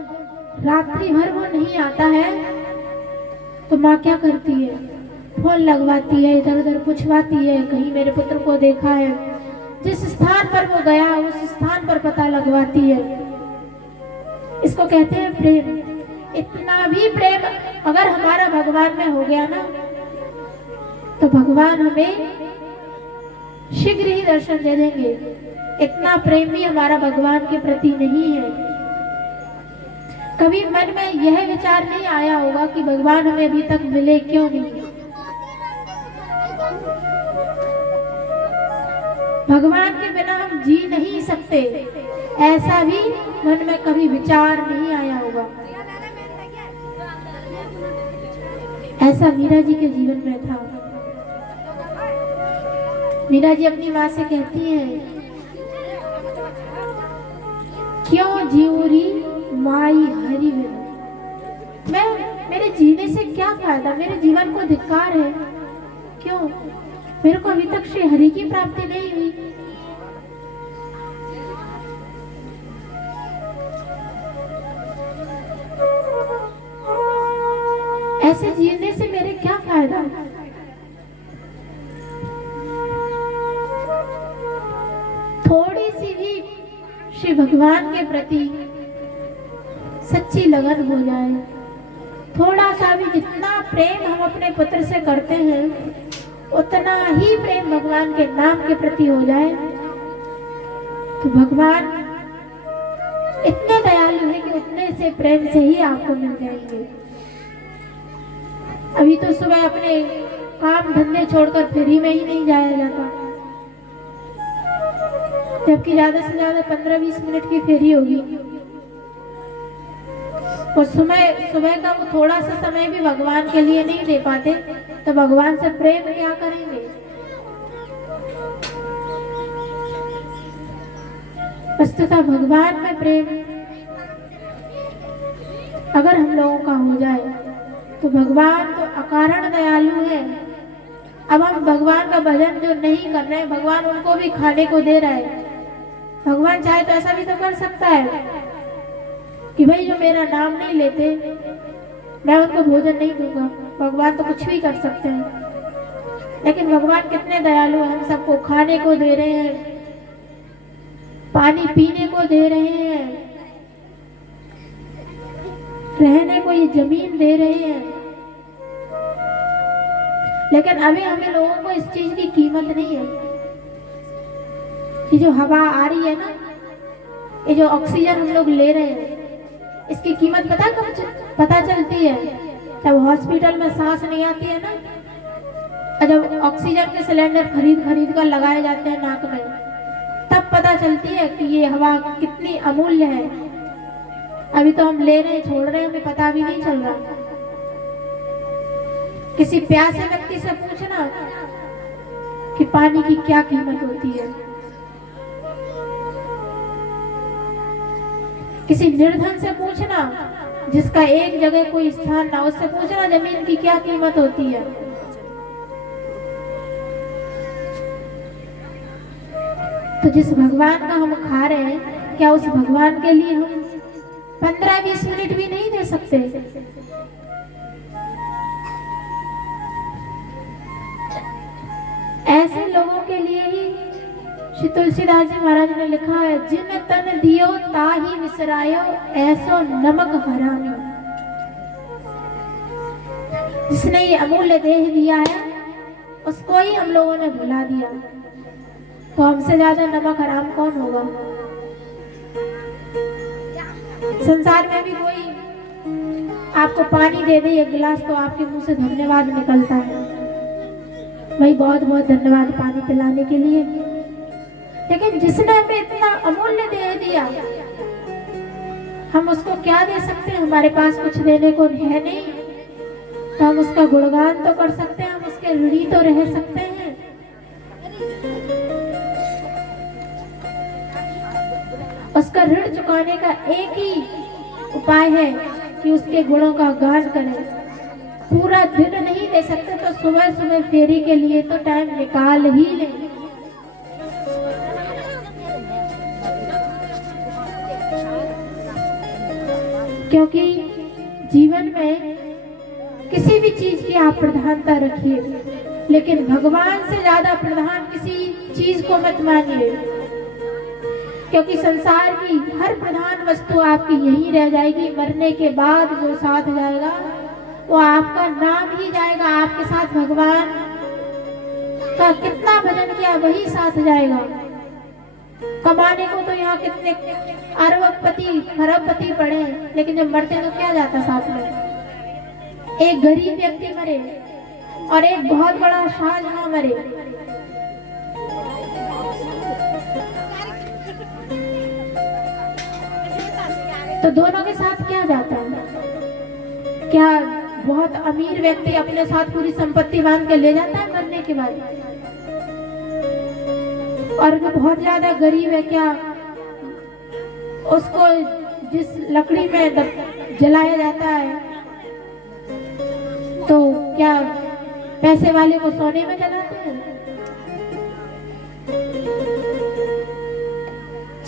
रात्रि भर वो नहीं आता है तो माँ क्या करती है? फोन लगवाती है, इधर उधर पूछवाती है, कहीं मेरे पुत्र को देखा है। जिस स्थान पर वो गया उस स्थान पर पता लगवाती है। इसको कहते हैं प्रेम। इतना भी प्रेम अगर हमारा भगवान में हो गया ना, तो भगवान हमें शीघ्र ही दर्शन दे देंगे। इतना प्रेम भी हमारा भगवान के प्रति नहीं है। कभी मन में यह विचार नहीं आया होगा कि भगवान हमें अभी तक मिले क्यों नहीं? भगवान के बिना हम जी नहीं सकते, ऐसा भी मन में कभी विचार नहीं आया होगा। ऐसा मीरा जी के जीवन में था। मीरा जी अपनी माँ से कहती हैं, क्यों जीवरी माई हरि बिन। मेरे जीने से क्या फायदा? मेरे जीवन को धिक्कार है। क्यों? मेरे को अभी तक श्री हरि की प्राप्ति नहीं हुई। ऐसे जीने से मेरे क्या फायदा? थोड़ी सी भी श्री भगवान के प्रति सच्ची लगन हो जाए, थोड़ा सा भी, जितना प्रेम हम अपने पुत्र से करते हैं उतना ही प्रेम भगवान के नाम के प्रति हो जाए, तो भगवान इतने दयालु है कि उतने से प्रेम से ही आपको मिल जाएंगे। अभी तो सुबह अपने काम धंधे छोड़कर फेरी में ही नहीं जाया जाता, जबकि ज्यादा से ज्यादा 15-20 मिनट की फेरी होगी। और सुबह का वो थोड़ा सा समय भी भगवान के लिए नहीं दे पाते, तो भगवान से प्रेम क्या करेंगे? वस्तुतः भगवान में प्रेम अगर हम लोगों का हो जाए तो भगवान तो अकारण दयालु है। अब हम भगवान का भजन जो नहीं कर रहे हैं, भगवान उनको भी खाने को दे रहा है। भगवान चाहे तो ऐसा भी तो कर सकता है कि भाई जो मेरा नाम नहीं लेते मैं उनको भोजन नहीं दूंगा। भगवान तो कुछ भी कर सकते हैं, लेकिन भगवान कितने दयालु हैं। हम सबको खाने को दे रहे हैं, पानी पीने को दे रहे हैं, रहने को ये जमीन दे रहे हैं, लेकिन अभी हमें लोगों को इस चीज की कीमत नहीं है। ये जो हवा आ रही है ना, ये जो ऑक्सीजन हम लोग ले रहे हैं, इसकी कीमत पता चलती है जब हॉस्पिटल में सांस नहीं आती है ना, और जब ऑक्सीजन के सिलेंडर खरीद कर लगाए जाते हैं नाक में, तब पता चलती है कि ये हवा कितनी अमूल्य है। अभी तो हम ले रहे हैं, छोड़ रहे हैं, हमें पता भी नहीं चल रहा। किसी प्यासे व्यक्ति से पूछना कि पानी की क्या कीमत होती है, किसी निर्धन से पूछना जिसका एक जगह कोई स्थान ना, उससे पूछना जमीन की क्या कीमत होती है। तो जिस भगवान का हम खा रहे हैं, क्या उस भगवान के लिए हम 15-20 मिनट भी नहीं दे सकते? ऐसे लोगों के लिए ही श्री तुलसीदास जी महाराज ने लिखा है, जिन तन दियो ताही विसरायो, ऐसो नमक हरामी। जिसने ये अमूल्य देह दिया है उसको ही हम लोगों ने भुला दिया, तो हमसे ज्यादा नमक हराम कौन होगा। संसार में भी कोई आपको पानी दे दे एक गिलास तो आपके मुंह से धन्यवाद निकलता है, भाई बहुत बहुत धन्यवाद पानी पिलाने के लिए। लेकिन जिसने हमें इतना अमूल्य दे दिया, हम उसको क्या दे सकते हैं। हमारे पास कुछ देने को है नहीं, तो हम उसका गुणगान तो कर सकते हैं, हम उसके ऋणी तो रह सकते हैं। उसका ऋण चुकाने का एक ही उपाय है कि उसके गुणों का गान करें। पूरा दिन नहीं दे सकते तो सुबह सुबह फेरी के लिए तो टाइम निकाल ही लें। क्योंकि जीवन में किसी भी चीज की आप प्रधानता रखिए, लेकिन भगवान से ज्यादा प्रधान किसी चीज को मत मानिए, क्योंकि संसार की हर प्रधान वस्तु आपकी यहीं रह जाएगी। मरने के बाद जो साथ जाएगा वो आपका नाम ही जाएगा, आपके साथ भगवान का कितना भजन किया वही साथ जाएगा। कमाने को तो यहाँ कितने अरबपति खरबपति पड़े, लेकिन जब मरते तो क्या जाता साथ में। एक गरीब व्यक्ति मरे और एक बहुत बड़ा शाहजहां मरे, तो दोनों के साथ क्या जाता है। क्या बहुत अमीर व्यक्ति अपने साथ पूरी संपत्ति बांध के ले जाता है मरने के बाद, और जो बहुत ज्यादा गरीब है क्या उसको जिस लकड़ी में जलाया जाता है तो क्या पैसे वाले को सोने में जलाते हैं।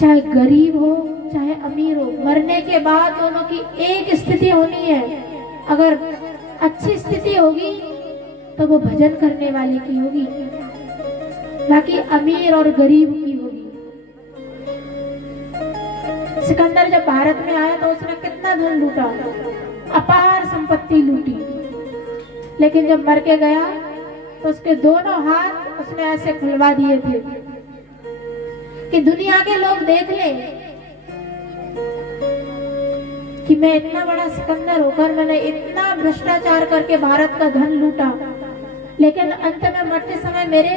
चाहे गरीब हो चाहे अमीर हो, मरने के बाद दोनों की एक स्थिति होनी है। अगर अच्छी स्थिति होगी तो वो भजन करने वाले की होगी, बाकी अमीर और गरीब की होगी। सिकंदर जब भारत में आया तो उसने कितना धन लूटा, अपार संपत्ति लूटी, लेकिन जब मर के गया तो उसके दोनों हाथ उसने ऐसे खुलवा दिए थे कि दुनिया के लोग देख ले कि मैं इतना बड़ा सिकंदर होकर मैंने इतना भ्रष्टाचार करके भारत का धन लूटा, लेकिन अंत में मरते समय मेरे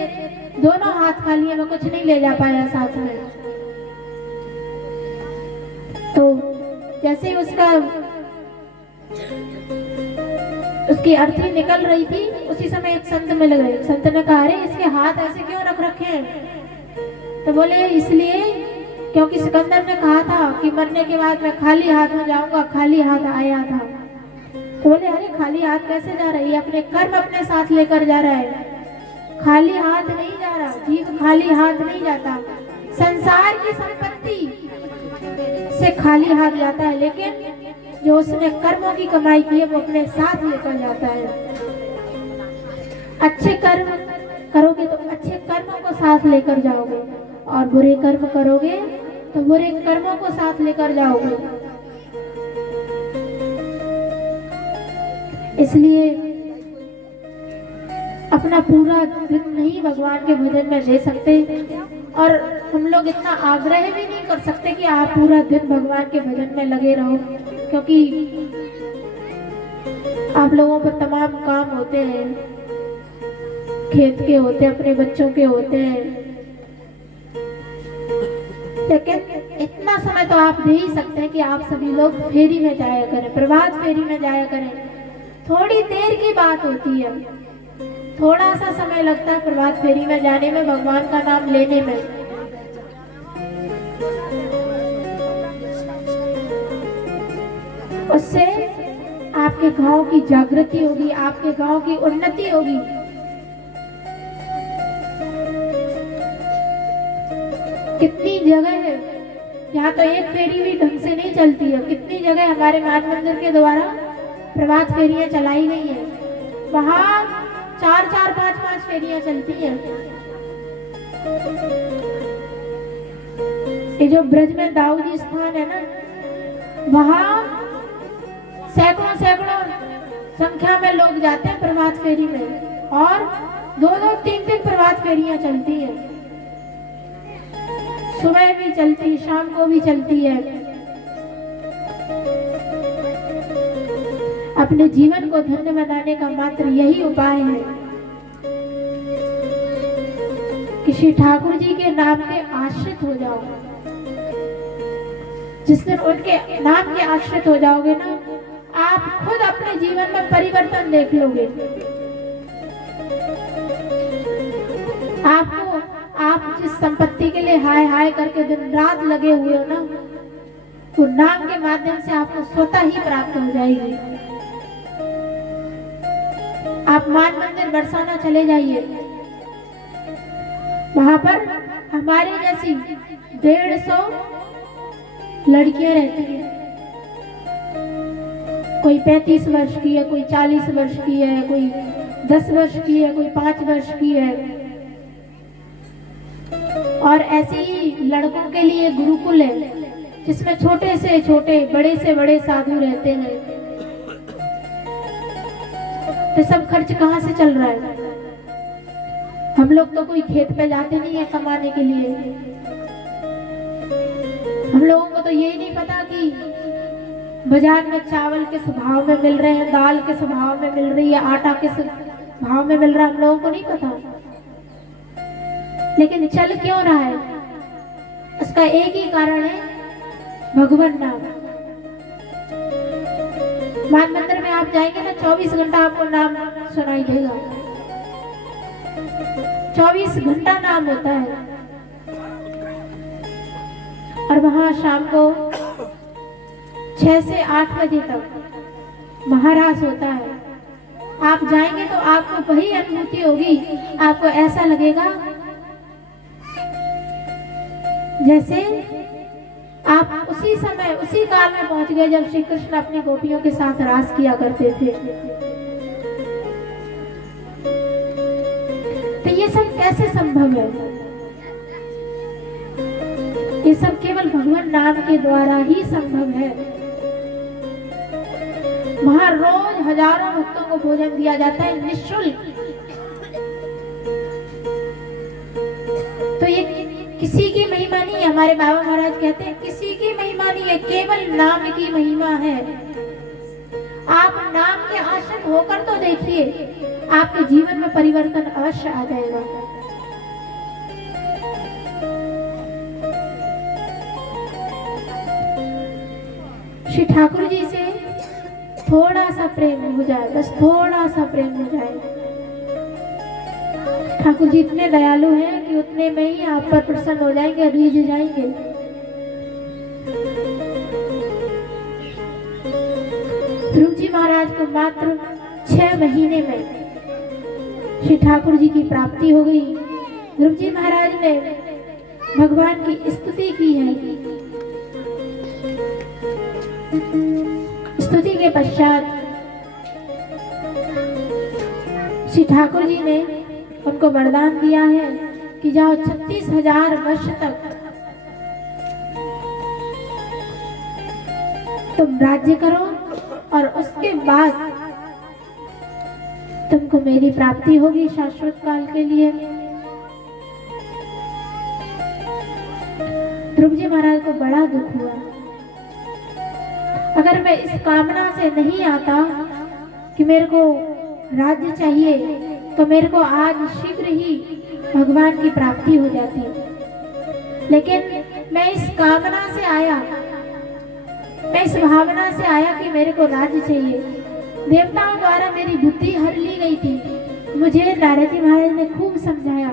दोनों हाथ खाली है, मैं कुछ नहीं ले जा पाया साथ में। तो जैसे ही उसकी अर्थी निकल रही थी, उसी समय एक संत मिल गए। संत ने कहा, अरे इसके हाथ ऐसे क्यों रख रखे हैं। तो बोले इसलिए क्योंकि सिकंदर ने कहा था कि मरने के बाद मैं खाली हाथ में जाऊंगा, खाली हाथ आया था। तो बोले अरे खाली हाथ कैसे जा रही है, अपने कर्म अपने साथ लेकर जा रहा है, खाली हाथ नहीं जा रहा। जीव खाली हाथ नहीं जाता, संसार की संपत्ति से खाली हाथ जाता है, लेकिन जो उसने कर्मों की कमाई की है वो अपने साथ लेकर जाता है। अच्छे कर्म करोगे तो अच्छे कर्मों को साथ लेकर जाओगे, और बुरे कर्म करोगे तो बुरे कर्मों को साथ लेकर जाओगे। इसलिए अपना पूरा दिन नहीं भगवान के भजन में दे सकते, और हम लोग इतना आग्रह भी नहीं कर सकते कि आप पूरा दिन भगवान के भजन में लगे रहो, क्योंकि आप लोगों पर तमाम काम होते हैं, खेत के होते हैं, अपने बच्चों के होते हैं। लेकिन इतना समय तो आप दे ही सकते हैं कि आप सभी लोग फेरी में जाया करें, प्रभात फेरी में जाया करें। थोड़ी देर की बात होती है, थोड़ा सा समय लगता है प्रभात फेरी में जाने में, भगवान का नाम लेने में। उससे आपके गांव की जागृति होगी, आपके गांव की उन्नति होगी। कितनी जगह है यहाँ तो एक फेरी भी ढंग से नहीं चलती है, कितनी जगह हमारे मान मंदिर के द्वारा प्रभात फेरियां चलाई गई हैं, वहाँ 4-4, 5-5 फेरियां चलती हैं। ये जो ब्रज में दाऊदी स्थान है ना, वहाँ सैकड़ों सैकड़ों संख्या में लोग जाते हैं प्रभात फेरी में, और 2-2, 3-3 प्रभात फेरियां चलती हैं। सुबह भी चलती, शाम को भी चलती है। अपने जीवन को धन्य बनाने का मात्र यही उपाय है कि श्री ठाकुर जी के नाम के आश्रित हो जाओ। जिस दिन उनके नाम के आश्रित हो जाओगे ना, आप खुद अपने जीवन में परिवर्तन देख लोगे। आपको, आप जिस संपत्ति के लिए हाय हाय करके दिन रात लगे हुए हो ना, वो नाम के माध्यम से आपको स्वतः ही प्राप्त हो जाएगी। आप मान मंदिर बरसाना चले जाइए, वहां पर हमारे जैसी 150 लड़कियां रहती हैं। कोई 35 वर्ष की है, कोई 40 वर्ष की है, कोई 10 वर्ष की है, कोई 5 वर्ष की है। और ऐसे ही लड़कों के लिए गुरुकुल है, जिसमें छोटे से छोटे, बड़े से बड़े साधु रहते हैं। तो सब खर्च कहाँ से चल रहा है? हम लोग तो कोई खेत पे जाते नहीं है कमाने के लिए। हम लोगों को तो यही नहीं पता कि बाजार में चावल किस भाव में मिल रहे हैं, दाल किस भाव में मिल रही है, आटा किस भाव में मिल रहा है, हम लोगों को नहीं पता। लेकिन चल क्यों रहा है? उसका एक ही कारण है, भगवान नाम। मान मंदिर में आप जाएंगे ना, 24 घंटा आपको नाम सुनाई देगा। 24 घंटा नाम होता है। और वहां शाम को 6 से 8 बजे तक महारास होता है। आप जाएंगे तो आपको वही अनुभूति होगी। आपको ऐसा लगेगा जैसे आप उसी समय, उसी काल में पहुंच गए जब श्री कृष्ण अपनी गोपियों के साथ रास किया करते थे। तो ये सब कैसे संभव है? ये सब केवल भगवान नाम के द्वारा ही संभव है। वहां रोज हजारों भक्तों को भोजन दिया जाता है निःशुल्क। तो ये किसी की महिमा नहीं है। हमारे बाबा महाराज कहते हैं किसी की महिमा नहीं है, केवल नाम की महिमा है। आप नाम के आश्रित होकर तो देखिए, आपके जीवन में परिवर्तन अवश्य आ जाएगा। श्री ठाकुर जी से थोड़ा सा प्रेम हो जाए, बस थोड़ा सा प्रेम हो जाए। ठाकुर जी इतने दयालु हैं कि उतने में ही आप पर प्रसन्न हो जाएंगे, रीझ जाएंगे। ध्रुव जी महाराज को मात्र 6 महीने में श्री ठाकुर जी की प्राप्ति हो गई। ध्रुव जी महाराज ने भगवान की स्तुति की है। स्तुति के पश्चात श्री ठाकुर जी ने उनको वरदान दिया है कि जाओ 36,000 वर्ष तक तुम राज्य करो और उसके बाद तुमको मेरी प्राप्ति होगी शाश्वत काल के लिए। ध्रुव जी महाराज को बड़ा दुख हुआ। अगर मैं इस कामना से नहीं आता कि मेरे को राज्य चाहिए, तो मेरे को आज शीघ्र ही भगवान की प्राप्ति हो जाती। लेकिन मैं इस कामना से आया, मैं इस भावना से आया कि मेरे को राज्य चाहिए। देवताओं द्वारा मेरी बुद्धि हर ली गई थी। मुझे नारद जी महाराज ने खूब समझाया,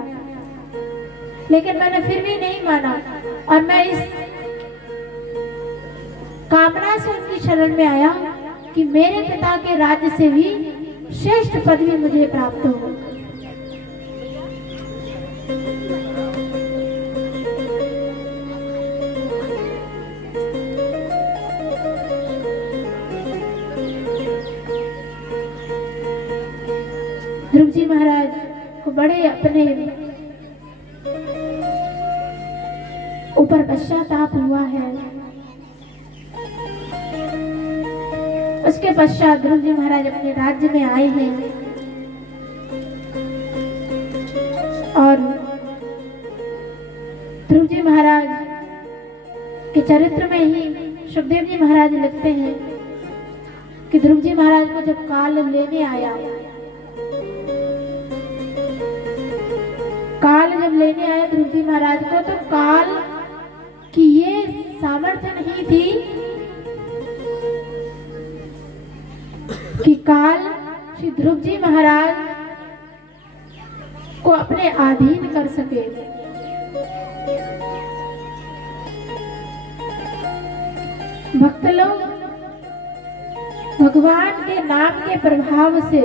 लेकिन मैंने फिर भी नहीं माना। और मैं इस कामना से उनकी शरण में आया कि मेरे पिता के राज्य से भी श्रेष्ठ पदवी मुझे प्राप्त हो। ध्रुव जी महाराज को बड़े अपने ऊपर पश्चाताप हुआ है। उसके पश्चात ध्रुव जी महाराज अपने राज्य में आए हैं और ध्रुव जी महाराज के चरित्र में ही सुखदेव जी महाराज लिखते हैं कि ध्रुव जी महाराज को जब काल लेने आया, काल जब लेने आया ध्रुव जी महाराज को, तो काल की ये सामर्थ्य नहीं थी कि काल श्री ध्रुव जी महाराज को अपने अधीन कर सके। भक्त लोग भगवान के नाम के प्रभाव से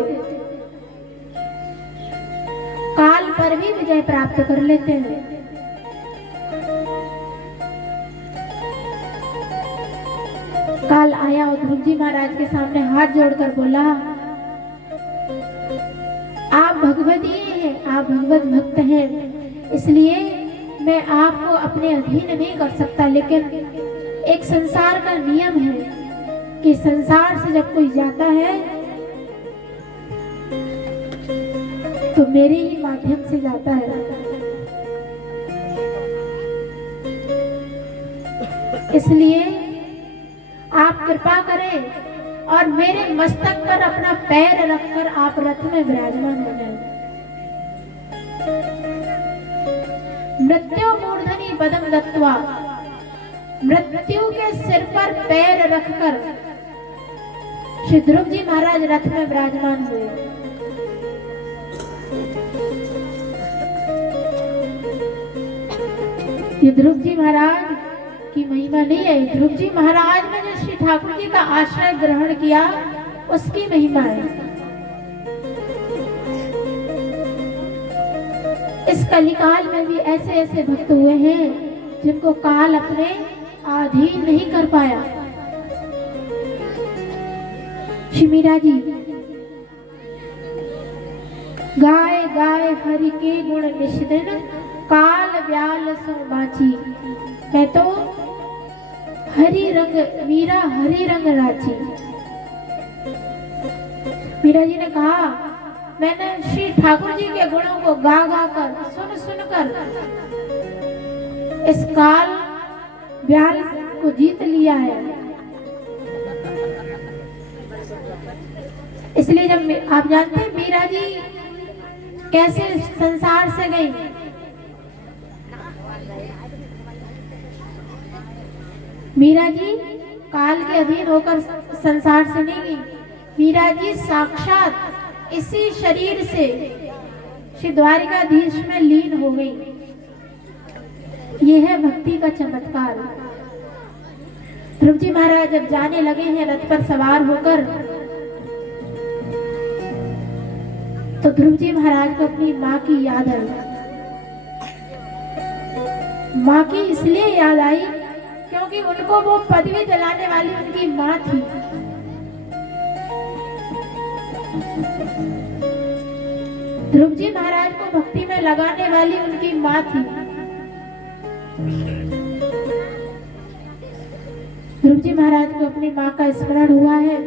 काल पर भी विजय प्राप्त कर लेते हैं। काल आया और ध्रुव जी महाराज के सामने हाथ जोड़कर बोला, आप भगवदीय हैं, आप भगवत भक्त हैं, इसलिए मैं आपको अपने अधीन नहीं कर सकता, लेकिन एक संसार का नियम है कि संसार से जब कोई जाता है तो मेरे ही माध्यम से जाता है, इसलिए आप कृपा करें और मेरे मस्तक पर अपना पैर रखकर आप रथ में विराजमान हो जाएं। मृत्यु मूर्धनि पदम दत्वा, मृत्यु के सिर पर पैर रखकर श्री ध्रुव जी महाराज रथ में विराजमान हुए। ये ध्रुव जी महाराज की महिमा नहीं है, ध्रुव जी महाराज ने जो श्री ठाकुर जी का आश्रय ग्रहण किया उसकी महिमा है। इस कलिकाल में भी ऐसे ऐसे भक्त हुए हैं जिनको काल अपने अधीन नहीं कर पाया। श्री मीरा जी, गाय गाय हरि के गुण निष्दिन, काल ब्याल सो बाची, मैं तो हरि रंग मीरा हरि रंग राची। मीरा जी ने कहा, मैंने श्री ठाकुर जी के गुणों को गा गा कर सुन सुन कर इस काल ब्याल को जीत लिया है। इसलिए जब आप जानते हैं मीरा जी कैसे संसार से गई, मीरा जी काल के अधीन होकर संसार से नहीं गई, मीरा जी साक्षात इसी शरीर से श्री द्वारिकाधीश में लीन हो गई। यह है भक्ति का चमत्कार। ध्रुव जी महाराज जब जाने लगे हैं रथ पर सवार होकर, तो ध्रुव जी महाराज को अपनी माँ की याद आई। माँ की इसलिए याद आई क्योंकि उनको वो पदवी दिलाने वाली उनकी माँ थी। ध्रुव जी महाराज को भक्ति में लगाने वाली उनकी माँ थी। ध्रुव जी महाराज को अपनी माँ का स्मरण हुआ है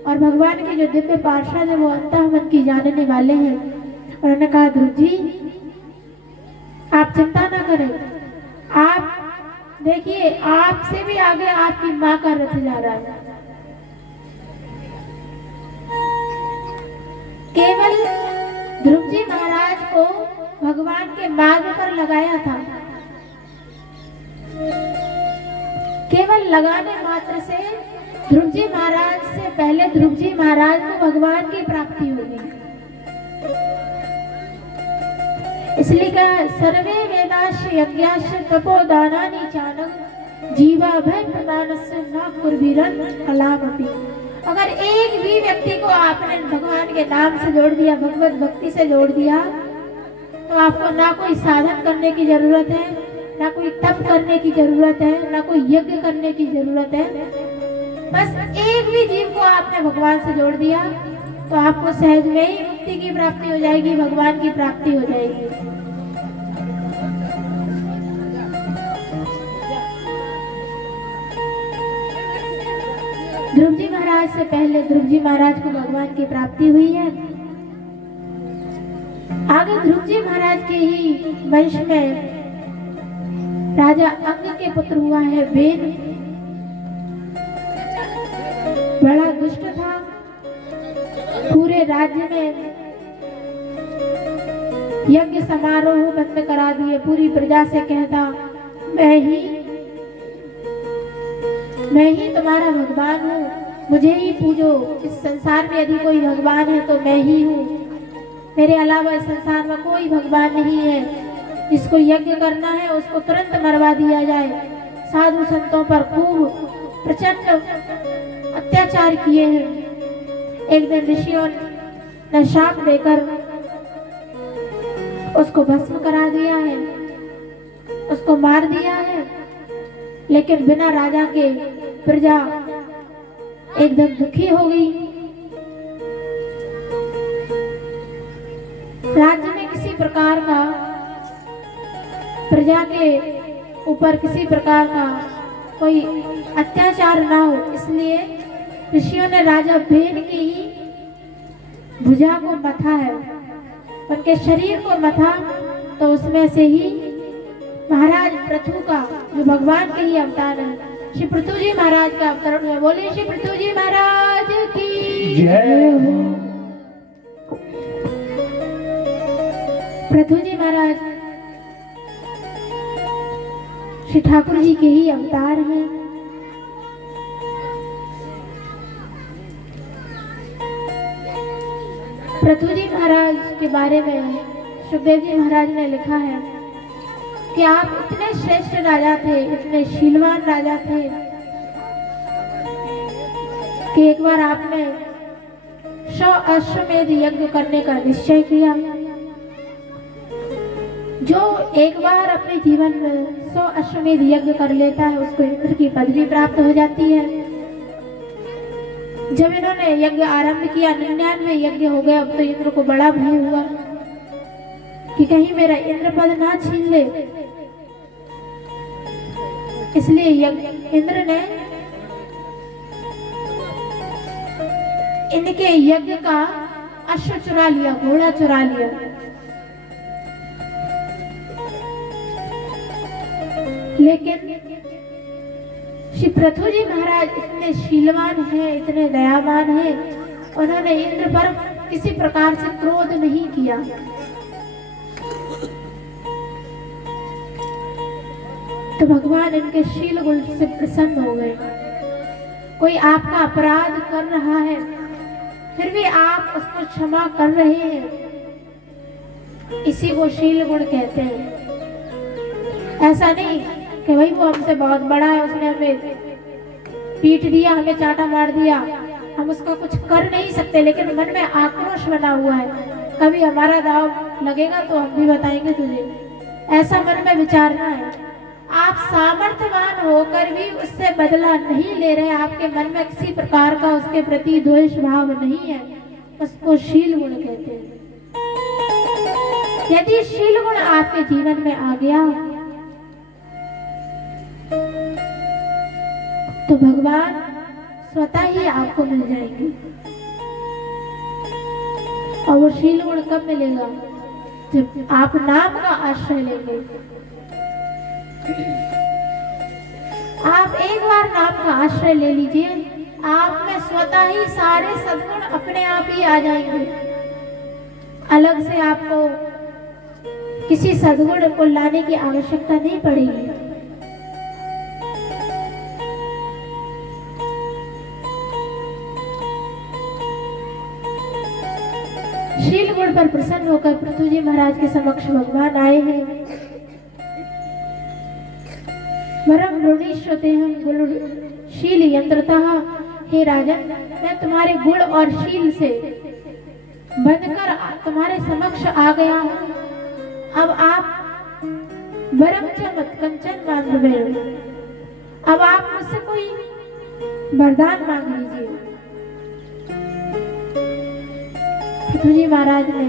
और भगवान के जो दिव्य पार्षद है वो अंतःमन की जानने वाले हैं। उन्होंने कहा, ध्रुव जी आप चिंता ना करें, आप देखिए आपसे भी आगे आपकी माँ का रथ जा रहा है। केवल ध्रुव जी महाराज को भगवान के मार्ग पर लगाया था, केवल लगाने मात्र से ध्रुव जी महाराज से पहले ध्रुव जी महाराज को भगवान की प्राप्ति हो गई। इसलिए कहा, सर्वे वेदाश्च यज्ञाश्च तपोदानानि चानं जीवा भय प्रदानस्य न कुर्वीरन कलामपि। अगर एक भी व्यक्ति को आपने भगवान के नाम से जोड़ दिया, भगवत भक्ति से जोड़ दिया, तो आपको ना कोई साधन करने की जरूरत है, ना कोई तप करने की जरूरत है, ना कोई यज्ञ करने की जरूरत है। बस एक भी जीव को आपने भगवान से जोड़ दिया तो आपको सहज में ही मुक्ति की प्राप्ति हो जाएगी, भगवान की प्राप्ति हो जाएगी। ध्रुव जी महाराज से पहले ध्रुव जी महाराज को भगवान की प्राप्ति हुई है। आगे ध्रुव जी महाराज के ही वंश में राजा अंग के पुत्र हुआ है वेद। बड़ा दुष्ट था, पूरे राज्य में यज्ञ समारोह बंद करा दिए। पूरी प्रजा से कहता मैं ही तुम्हारा भगवान हूँ, मुझे ही पूजो। इस संसार में यदि कोई भगवान है तो मैं ही हूँ, मेरे अलावा इस संसार में कोई भगवान नहीं है। जिसको यज्ञ करना है उसको तुरंत मरवा दिया जाए। साधु संतों पर खूब प्रचंड अत्याचार किए हैं। एक दिन ऋषियों ने शाप देकर उसको भस्म करा दिया है, उसको मार दिया है। लेकिन बिना राजा के प्रजा एकदम दुखी हो गई। राज्य में किसी प्रकार का प्रजा के ऊपर किसी प्रकार का कोई अत्याचार ना हो, इसलिए ऋषियों ने राजा भेन की ही भुजा को मथा है, उनके शरीर को मथा। तो उसमें से ही महाराज पृथु का, जो भगवान के ही अवतार है, श्री पृथु जी महाराज का अवतरण है। बोले श्री पृथु जी महाराज की जय हो। पृथु जी महाराज श्री ठाकुर जी के ही अवतार हैं। पृथु जी महाराज के बारे में सुखदेव जी महाराज ने लिखा है कि आप इतने श्रेष्ठ राजा थे, इतने शीलवान राजा थे कि एक बार आपने 100 अश्वमेध यज्ञ करने का निश्चय किया। जो एक बार अपने जीवन में 100 अश्वमेध यज्ञ कर लेता है उसको इंद्र की पदवी प्राप्त हो जाती है। जब इन्होंने यज्ञ आरंभ किया, 99 यज्ञ हो गए। अब तो इंद्र को बड़ा भय हुआ कि कहीं मेरा इंद्र पद ना छीन ले, इसलिए इंद्र ने इनके यज्ञ का अश्व चुरा लिया, घोड़ा चुरा लिया। लेकिन श्री पृथु जी महाराज इतने शीलवान हैं, इतने दयावान हैं, उन्होंने इंद्र पर किसी प्रकार से क्रोध नहीं किया। तो भगवान इनके शील गुण से प्रसन्न हो गए। कोई आपका अपराध कर रहा है फिर भी आप उसको क्षमा कर रहे हैं, इसी को शील गुण कहते हैं। ऐसा नहीं कि भाई वो हमसे बहुत बड़ा है, उसने हमें पीट दिया, हमें चाटा मार दिया, हम उसका कुछ कर नहीं सकते, लेकिन मन में आक्रोश बना हुआ है, कभी हमारा दाव लगेगा तो हम भी बताएंगे तुझे, ऐसा मन में विचारना है। आप सामर्थ्यवान होकर भी उससे बदला नहीं ले रहे, आपके मन में किसी प्रकार का उसके प्रति द्वेष भाव नहीं है, उसको शील गुण कहते हैं। यदि शील गुण आपके जीवन में आ गया तो भगवान स्वतः ही आपको मिल जाएंगे। और वो शील गुण कब मिलेगा? जब आप नाम का आश्रय लेंगे। आप एक बार नाम का आश्रय ले लीजिए, आप में स्वतः ही सारे सद्गुण अपने आप ही आ जाएंगे। अलग से आपको किसी सद्गुण को लाने की आवश्यकता नहीं पड़ेगी। शील गुण पर प्रसन्न होकर पृथु जी महाराज के समक्ष भगवान आए हैं। वरम ऋणीष्वतेहं गुणशील यंत्रतः, हे राजन, मैं तुम्हारे गुण और शील से बनकर तुम्हारे समक्ष आ गया हूँ। अब आप वरम च मत कंचन मांग रहे हो, अब आप मुझसे कोई वरदान मांग लीजिए। पृथु जी महाराज ने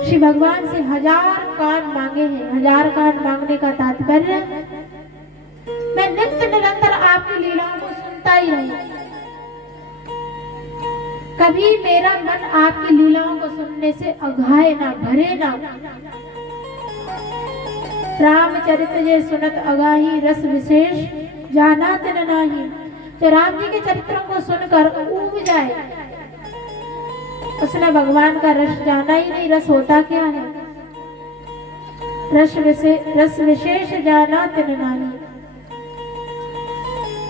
श्री भगवान से 1000 कान मांगे हैं। 1000 कान मांगने का तात्पर्य, मैं नित्य निरंतर आपकी लीलाओं को सुन सुनता ही रहूं। कभी मेरा मन आपकी लीलाओं को सुनने से अघाए ना, भरे ना। रामचरित जे सुनत अगाही, रस विशेष जाना तिन नाही। जो राम जी के चरित्रों को सुनकर ऊब जाए, उसने भगवान का रस जाना ही नहीं। रस होता क्या है? रस विशेष जाना तिन नाही।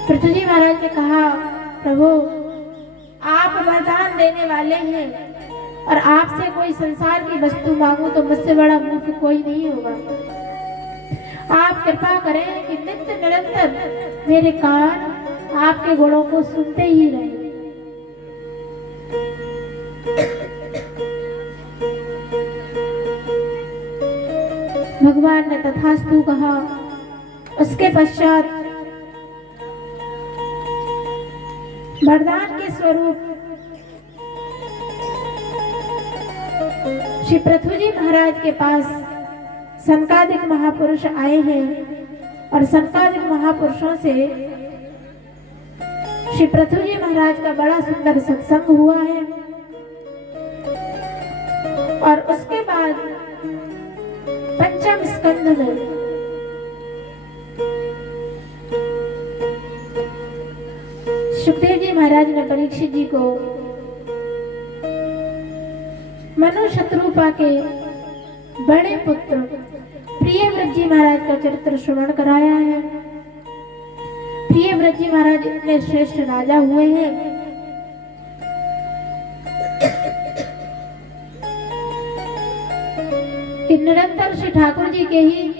पृथ्वी जी महाराज ने कहा, प्रभु आप वरदान देने वाले हैं और आपसे कोई संसार की वस्तु मांगू तो मुझसे बड़ा मूर्ख कोई नहीं होगा। आप कृपा करें कि नित्य निरंतर मेरे कान आपके गुणों को सुनते ही रहे। भगवान ने तथास्तु कहा। उसके पश्चात वरदान के स्वरूप श्री पृथ्वी जी महाराज के पास सनकादिक महापुरुष आए हैं और सनकादिक महापुरुषों से श्री पृथ्वी जी महाराज का बड़ा सुंदर सत्संग हुआ है। और उसके बाद पंचम स्कंध में सुखदेव जी महाराज ने परीक्षित जी को मनु शत्रुपा के बड़े पुत्र प्रियव्रत जी महाराज का चरित्र श्रवण कराया है। प्रियव्रत जी महाराज इतने श्रेष्ठ राजा हुए हैं कि निरंतर श्री ठाकुर जी के ही